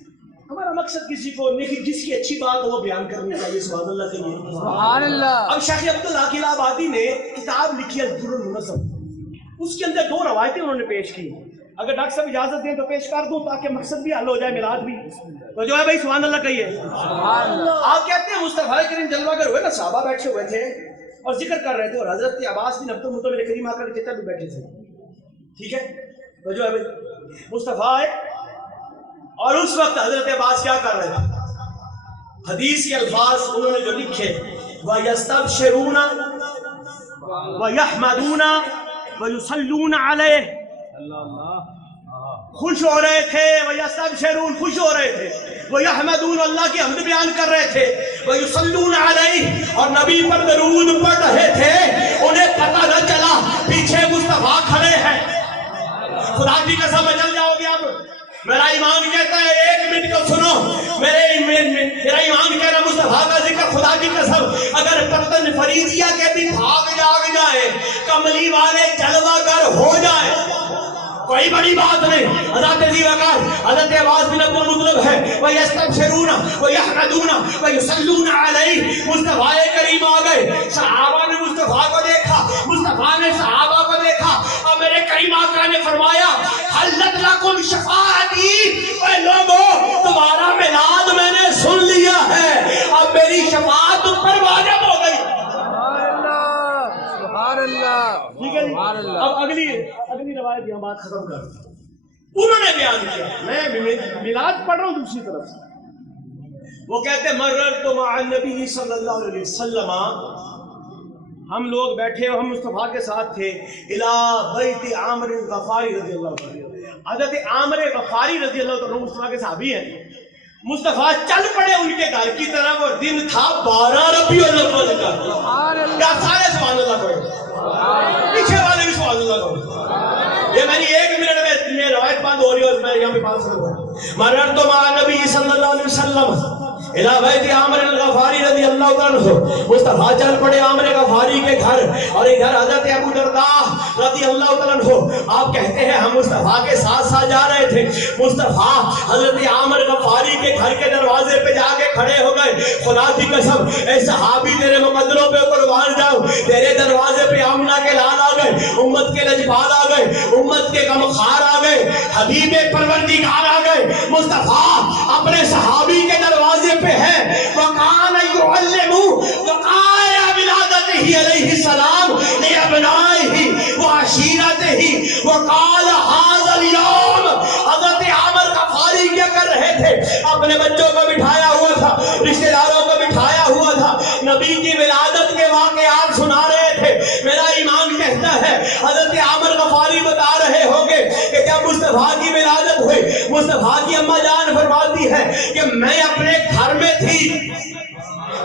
ہمارا مقصد کسی کو نہیں، جس کی اچھی بات وہ بیان کرنی چاہیے. سبحان اللہ کہیے. سبحان اللہ. اب شیخ عبداللہ کی الہ آبادی نے کتاب لکھی ہے الدر المنظم. اس کے اندر 2 روایتیں انہوں نے پیش کی. اگر ڈاکٹر صاحب اجازت دیں تو پیش کر دوں تاکہ مقصد بھی حل ہو جائے، میلاد بھی. تو جو ہے بھائی سبحان اللہ کہیے. سبحان اللہ. آپ کہتے ہیں مصطفیٰ کریم جلوہ گر ہوئے نا، صحابہ بیٹھے ہوئے تھے اور ذکر کر رہے تھے، اور حضرت عباس بن عبد المطلب کریم آ کر کہتے بھی بیٹھے تھے. ٹھیک ہے، تو جو ہے بھائی مصطفیٰ آئے اور اس وقت حضرت عباس کیا کر رہے تھے؟ حدیث کے الفاظ انہوں نے جو لکھے، وَيَسْتَبْشِرُونَ وَيَحْمَدُونَ وَيُصَلُّونَ عَلَيْهِ. خوش ہو رہے تھے، وَيَسْتَبْشِرُونَ خوش ہو رہے تھے، وَيَحْمَدُونَ اللہ کی حمد بیان کر رہے تھے، وَيُصَلُّونَ عَلَيْهِ اور نبی پر درود پڑھ رہے تھے. انہیں پتہ نہ چلا پیچھے مصطفیٰ کھڑے ہیں. خدا کی قسم چل جاؤ گے آپ. میرا ایمان کہتا ہے 1 منٹ کو سنو، میرا ایمان کہہ رہا مصطفیٰ کا ذکر خدا کی قسم اگر پتن فریدیہ کے بھی بھاگ جاگ جائے، کملی والے جلوہ گر ہو جائے، کوئی بڑی بات نہیں. حضرت ذی وقار حضرت عباس بن عبد المطلب ہے، وَيَسْتَبْشِرُونَ وَيَحْمَدُونَ وَيُصَلُّونَ عَلَيْهِ. مصطفیٰ کریم آ گئے، صحابہ نے مصطفیٰ کو دیکھا، مصطفیٰ نے صحابہ کو دیکھا، اور میرے کریم آقا نے فرمایا حلت لکم شفاعتی. اے لوگوں تمہارا میلاد میں نے سن لیا ہے، اب میری شفاعت تم پر واجب ہو گئی. سبحان اللہ. ٹھیک ہے جی. سبحان اللہ. اب اگلی روایت یہاں بات ختم کر دیں. انہوں نے بیان کیا، میں میلاد پڑھ رہا ہوں دوسری طرف سے. وہ کہتے مررت مع النبی صلی اللہ علیہ وسلم، ہم لوگ بیٹھے ہم مصطفیٰ کے ساتھ تھے، الی بیت عامر غفاری رضی اللہ عنہ. حضرت عامر غفاری رضی اللہ عنہ مصطفیٰ کے صحابی ہیں. مصطفیٰ چل پڑے ان کے گھر کی طرف، اور دن تھا 12 ربیع الاول کا. کیا سارے سبحان اللہ پڑھے؟ پیچھے والے بھی سبحان اللہ پڑھے. یہ میری 1 منٹ میں روایت بند ہو رہی ہے اور میں یہاں پہ بات کروں گا. مررت مع النبی صلی اللہ علیہ وسلم الی بیت عامر الغفاری رضی اللہ عنہ. مصطفیٰ چل پڑے عامر غفاری کے گھر، اور ادھر حضرت ابو درداء रज़ी अल्लाह तआला अन्हु, आप कहते हैं हम मुस्तफा के साथ साथ जा रहे थे। मुस्तफा हजरत आमिर गफारी के घर के दरवाजे पे जाके खड़े हो गए। खुदा की कसम, ऐ सहाबी तेरे मुकद्दरों पे कुर्बान जाऊं, तेरे दरवाजे पे आमना के लाल आ गए, उम्मत के लजपाल आ गए, उम्मत के गमखार आ गए, हबीबे परवरदिगार आ गए। मुस्तफा अपने सहाबी के दरवाजे पे है। वकान युअल्लिमु वकाया विलादतिही अलैहि सलाम लिअबनाइही व अशीरतिही वकाल हाज़ल यौम। हज़रत आमिर गफारी क्या कर रहे थे? अपने बच्चों को बिठाया हुआ था, रिश्तेदारों को बिठाया हुआ था, नबी की विलादत के वाक़यात सुना रहे थे। मेरा ईमान कहता है हज़रत आमिर गफारी बता रहे होंगे कि जब मुस्तफा की विलादत हुई, मुस्तफा की अम्मा जान फरमाती है कि मैं अपने घर में थी,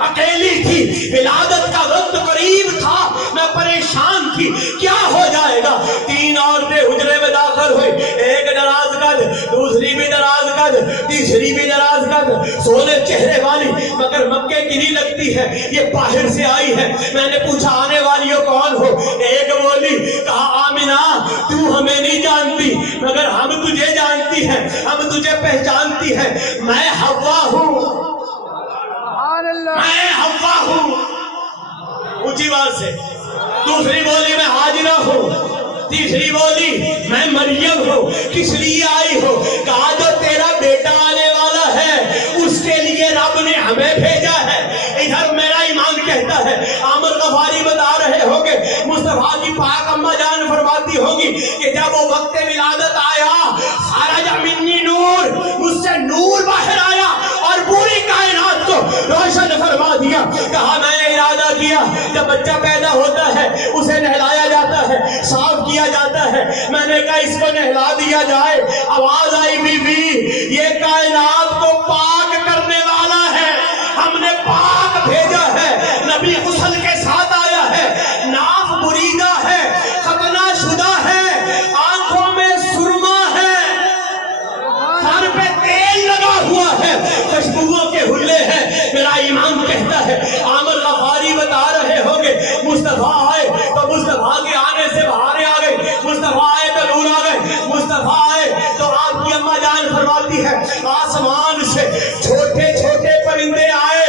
अकेली थी, विलादत का वक्त करीब था, मैं परेशान थी, क्या हो जाएगा। 3 औरतें हुजरे में दाखिल हुई, एक दराज कद, दूसरी भी दराज कद, तीसरी भी दराज कद, सोने चेहरे वाली, मगर मक्के की नहीं लगती है, ये बाहर से आई है। मैंने पूछा आने वाली हो कौन हो? एक बोली, कहा आमिना तू हमें नहीं जानती मगर हम तुझे जानती हैं, हम तुझे पहचानती हैं, मैं हव्वा हूँ, मैं हव्वा हूँ, ऊंची बात से। दूसरी बोली मैं हाजिरा हूँ, तीसरी बोली मैं मरियम हूँ। किस लिए आई हो? कहा जो तेरा बेटा आने वाला है उसके लिए रब ने हमें भेजा है। इधर मेरा ईमान कहता है आमिर गफारी बता रहे होंगे, मुस्तफा की पाक अम्मा जान फरमाती होगी कि जब वो वक्त विलादत आया, खरज मिन्नी नूर, मुझसे नूर बाहर आया और पूरी कायनात को रोशन फरमा दिया। कहा मैंने इरादा किया जब बच्चा पैदा होता है उसे नहलाया जाता है, साफ किया जाता है, मैंने कहा इसको नहला दिया जाए। आवाज आई बीबी ये कायनात को पाक करने वाला है, हमने पाक भेजा है। नबी गुस्ल के साथ आया है, नाफ बुरीदा है, खतना शुदा है, आंखों में सुरमा है, सर पे तेल लगा हुआ है, खुशबुओं के हुल्ले हैं। मेरा ईमान कहता है आमिर गफारी बता रहे होंगे मुस्तफा आए तो मुस्तफा के आने से बहारें आ गई, मुस्तफा आए तो नूर आ गए, मुस्तफा आए तो आपकी अम्मा जान फरमाती है आसमान से छोटे छोटे परिंदे आए,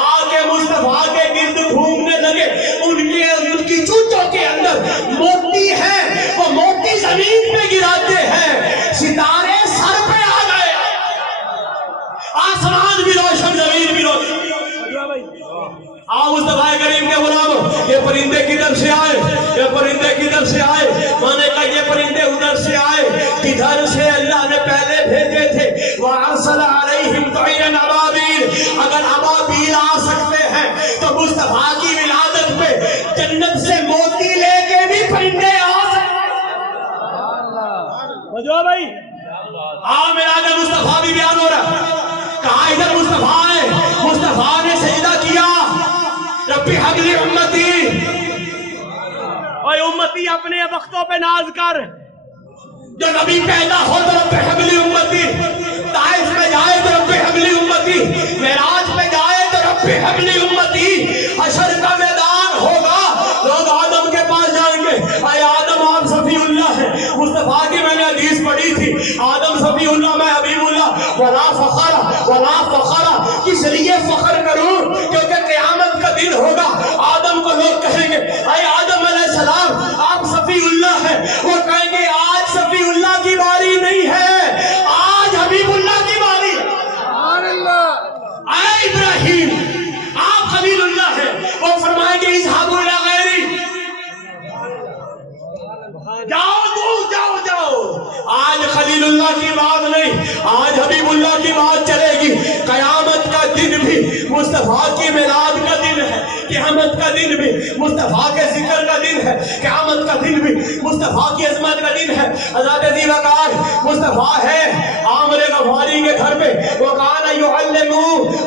आके मुस्तफा के गिर्द घूमने लगे। उनकी चूचों के अंदर मोती है, वो मोती जमीन पे गिराते हैं, सितारे सर पे आ गए, आसमान भी रोशन, जमीन भी रोशन। आओ मुस्तफा करीम के गुलामों, ये परिंदे किधर से आए? ये परिंदे किधर से आए? मैंने कहा ये परिंदे उधर से आए किधर से अल्लाह ने पहले भेजे थे। वअरसल अलैहिम तैरन अबाबील, अगर अबाबील आ सकते हैं तो मुस्तफा की विलादत पे जन्नत से मोती लेके भी परिंदे आ सकते हैं। भाई आओ मेरा मुस्तफा भी बयान हो रहा। कहा इधर मुस्तफा है, मुस्तफा ने सजदा किया, रब्बी हबली उम्मती, ओए उम्मती अपने वक्तों पे नाज कर। जो नबी पैदा हो तो रब्बी हबली उम्मती, ताइफ में जाए तो रब्बी हबली उम्मती, मेराज में जाए तो रब्बी हबली उम्मती। हशर का मैदान होगा, लोग आदम के पास जाएंगे, आए आदम आप सफीउल्लाह है। मुस्तफा की मैंने हदीस पढ़ी थी, आदम सफीउल्लाह मैं हबीबुल्लाह, वला फखरा वला फखरा। किस लिए फख्र करूं? क्योंकि क़यामत का दिन होगा, आदम को लोग कहेंगे आए आदम अलैहिस्सलाम आप सफीउल्लाह है, वो कहेंगे आज सफीउल्लाह की बारी नहीं है, आज हबीबुल्लाह की बारी। आए इब्राहिम आप खलीलुल्लाह है, वो फरमाएंगे इज़हाबू इला गैरी, जाओ दूर जाओ जाओ, आज खलीलुल्लाह की बात नहीं, आज हबीबुल्लाह की बात चलेगी। कयामत का दिन भी मुस्तफा की मिलाद का दिन है, क़यामत का दिन भी मुस्तफा के जिक्र का दिन है, क़यामत का दिन भी मुस्तफा की अज़मत का दिन है। हज़रत अली वक़ार मुस्तफा है आमिर गफारी के घर पे, वकाना युअल्लिमु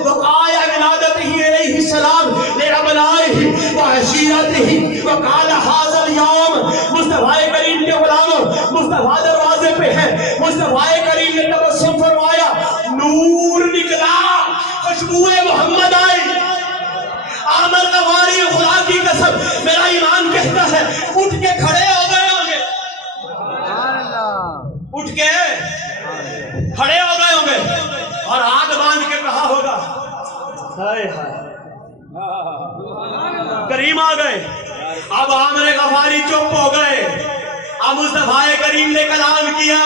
वकाया विलादतिही अलैहि सलाम लिअबनाइही व अशीरतिही वकाल हाज़ल यौम। मुस्तफा करीम के गुलामों, मुस्तफा दरवाजे पे है, मुस्तफा करीम ने तबस्सुम फरमाया, नूर निकला, खुशबुए मोहम्मद आई। आमिर गफारी खुदा की कसम मेरा ईमान कहता है उठ के खड़े हो गए, खड़े हो गए होंगे और हाथ बांध के कहा होगा हाय हाय करीम आ गए। अब आमरे गफारी चुप हो गए। अब मुस्तफा करीम ने कलाम किया,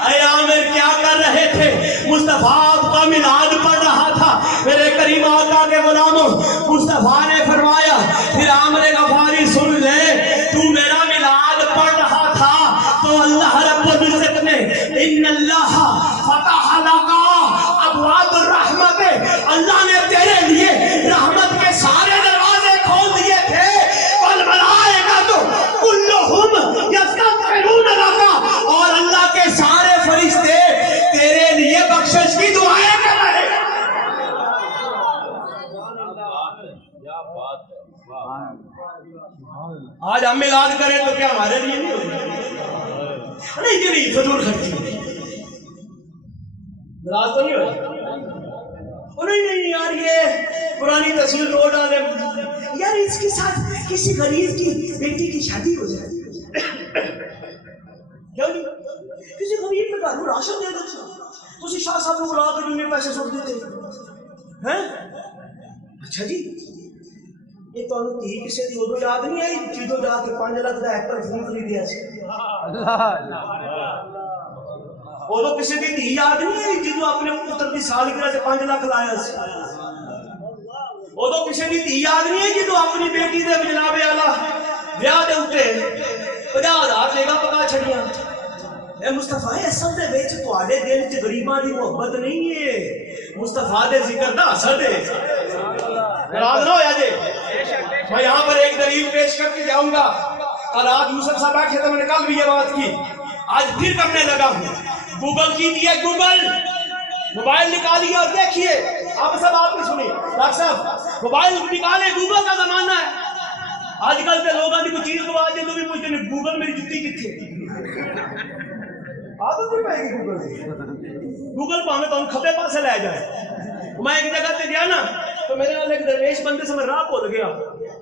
अरे आमिर क्या कर रहे थे? मुस्तफा आपका मिलाद पढ़ रहा था मेरे करीम आका के गुलामों। मुस्तफा ने फरमाया, फिर आमरे गफारी सुन ले, तू मेरा मिलाद पढ़ रहा था तो अल्लाह रब्बुल इज्जत ने इन्नल्लाह फतह लका अबवाबुर रहमत, अल्लाह ने तेरे लिए रहमत के सारे दरवाजे खोल दिए थे। वल मलाइकतु कुल्लुहुम यस्तगफिरून लका, और अल्लाह के सारे फरिश्ते तेरे लिए बख्शिश की दुआएं कर रहे हैं। आज हम मिलाद करें तो क्या हमारे लिए नहीं होगा? नहीं जी नहीं, फजूल खर्ची नाराज तो नहीं हो? नहीं नहीं यार, ये पुरानी तस्वीर रो डाले यार, इसके साथ किसी गरीब की बेटी की शादी हो जाए क्यों नहीं? किसी गरीब के घर को राशन दे दो, तुम शाह साहब को बुला के उन्हें पैसे छोड़ देते हैं। अच्छा जी, ये तो धी किसी की उदो याद नहीं आई जो जाके 5 लाख का हेक्टर फोन खरीदिया उदो किसी की धी याद नहीं आई जो अपने पुत्र की सालगिरह से 5 लाख लाया उदो किसी की धी याद नहीं है जो अपनी बेटी के जनाबे आला ब्याह के उत्ते 50,000 लेगा पका छड़िया। ए मुस्तफा असल दे विच तुहाडे दिल च गरीबां दी मोहब्बत नहीं है, मुस्तफा दे जिक्र दा असर है। नाराज ना होया जे, मैं यहाँ पर एक दलील पेश करके जाऊंगा। कल आज यूसुफ साहब बैठे थे, मैंने कल भी ये बात की, आज फिर करने लगा हूँ। गूगल कीजिए, गूगल मोबाइल निकालिए और देखिए। आप सब आपने सुनी डॉक्टर साहब, मोबाइल निकाले, गूगल का जमाना है। आजकल के लोग कोई चीज को आज तो भी पूछते हैं गूगल मेरी जुत्ती कितनी आदत नहीं पाएगी। गूगल पावे तो हम खब्बे पासे ले जाए। मैं एक जगह पे गया ना, तो मेरे नाल एक दरवेश बंदे से मैं राह भुल गया,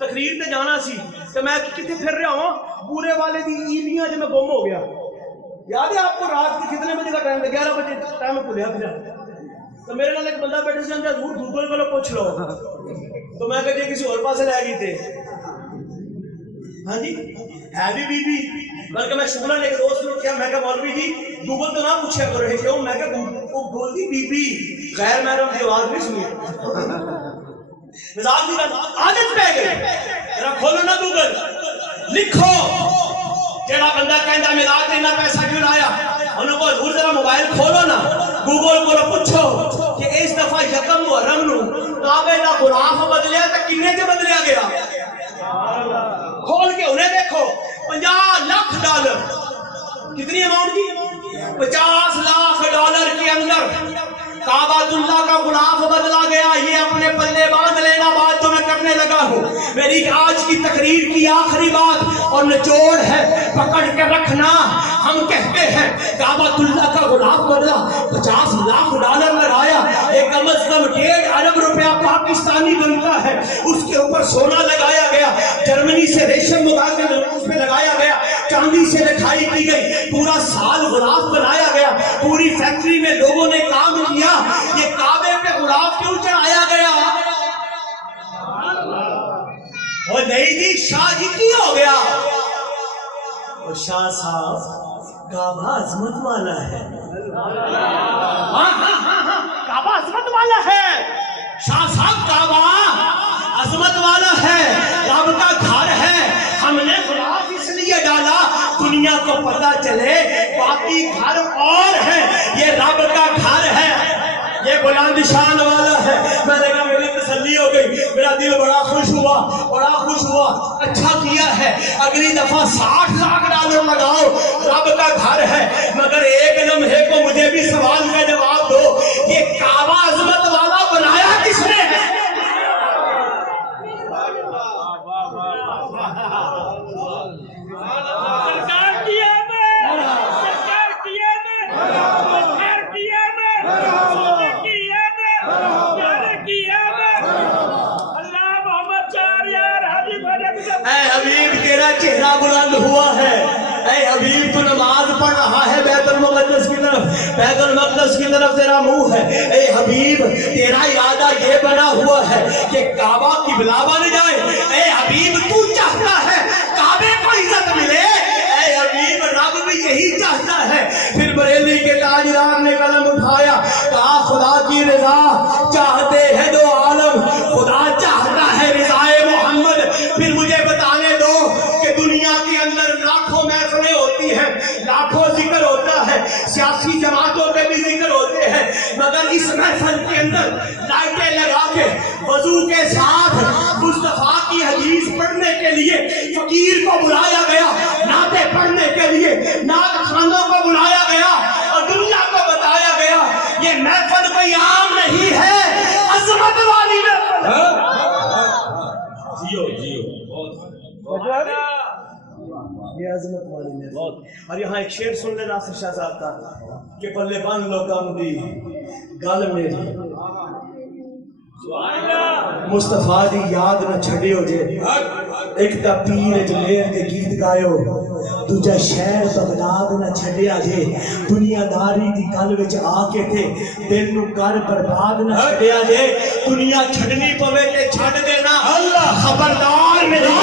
तकरीर ते जाना सी, तो मैं कितने फिर रहा हूँ पूरे वाले दी ईलियां जो मैं गुम हो गया। याद है आपको रात के कितने बजे का टाइम था? 11 बजे टाइम भुलिया फिर। तो मेरे नाल एक बंदा बैठे से गूगल को पूछ लो, तो मैं कहते किसी और पासे ले गई थे। हाँ जी है भी बीबी, बल्कि मैं शुक्ला ने दोस्त को क्या, मैं मौलवी जी गूगल तो ना पूछा करो क्यों, मैं वो बोलती बीबी गैर महरम की आवाज नहीं सुनी। मजाक की आदत पै गई। जरा खोलो ना गूगल, लिखो जेड़ा बंदा कहता मिलाद इतना पैसा क्यों लाया, उन्होंने हजूर जरा मोबाइल खोलो ना, गूगल को पूछो कि इस दफा यकम मुहर्रम नूं काबे दा गुलाफ बदलिया तो किन्ने च बदलिया गया। खोल के उन्हें देखो, 50 लाख डॉलर, कितनी अमाउंट की? 50 लाख डॉलर के अंदर काबातुल्लाह का गुलाफ बदला गया। ये अपने पल्ले बांध लेना, बात तो मैं करने लगा हूँ। मेरी आज की तकरीर की आखिरी बात और निचोड़ है, पकड़ के रखना। हम कहते हैं काबातुल्लाह का गुलाफ बदला, 50 लाख डॉलर लगाया, एक कम से कम 1.5 अरब रुपया पाकिस्तानी बनता है, उसके ऊपर सोना लगाया गया, जर्मनी से रेशम मंगा के उस पे लगाया गया, चांदी से लिखाई की गई, पूरा साल गुलाफ बनाया गया, पूरी फैक्ट्री में लोगों ने काम किया। ये काबे पे गुलाफ क्यों चढ़ाया गया? और नहीं जी, शाह जी की हो गया। और शाह साहब काबा अजमत वाला है। हाँ, काबा अजमत वाला है। शाह साहब काबा अजमत वाला है, रब का घर है। हमने गुलाफ इसलिए डाला दुनिया को पता चले बाकी घर और है, ये रब का घर है, ये बुलंद शान वाला है। मैंने कहा मेरी तसल्ली हो गई, मेरा दिल बड़ा खुश हुआ, बड़ा खुश हुआ। अच्छा किया है, अगली दफा 60 लाख डॉलर लगाओ, रब का घर है। मगर एक लम्हे को मुझे भी सवाल का जवाब दो, ये काबा अजमत वाला बनाया किसने है? हबीब तेरा चेहरा बुलंद हुआ है, اے حبیب تو نماز پڑھ رہا ہے بیت المقدس کی طرف، بیت المقدس کی طرف تیرا منہ ہے، اے حبیب تیرا ارادہ یہ بنا ہوا ہے کہ کعبہ قبلہ بن جائے، اے حبیب تو چاہتا ہے کعبے کو عزت ملے، اے حبیب رب بھی یہی چاہتا ہے۔ پھر بریلی کے تاجدار نے قلم اٹھایا، کہا خدا کی رضا چاہتے ہیں دو عالم، خدا چاہتا ہے رضائے محمد۔ پھر مجھے بتانے دو کہ دنیا کے اندر لاکھوں محفلیں ہوتی ہیں، لاکھوں ذکر ہوتا ہے، سیاسی جماعتوں پہ بھی ذکر ہوتے ہیں، مگر اس محفل کے اندر لائٹیں لگا کے وضو کے ساتھ مصطفیٰ کی حدیث پڑھنے کے لیے فقیر کو بلایا گیا، نعتیں پڑھنے کے لیے نعت خوانوں کو بلایا گیا اور دنیا کو بتایا گیا یہ محفل کوئی عام نہیں ہے، عظمت والی محفل ہے۔ جیو جیو یہ عظمت والی محفل۔ بہت۔ اور یہاں ایک شعر سن لے ناصر شاہ صاحب کا کہ پلے بن لو کم دی گل میری، مصطفیٰ دی یاد نہ چھڑیو جے، ایک تا پیر جلیر کے گیت گایو، دوجا شہر بغداد نہ چھڑیا جے، دنیا داری دی گل وچ آ کے تھے دل نو کر برباد نہ چھڑیا جے، دنیا چھڑنی پوے تے چھڑ دینا، خبردار میری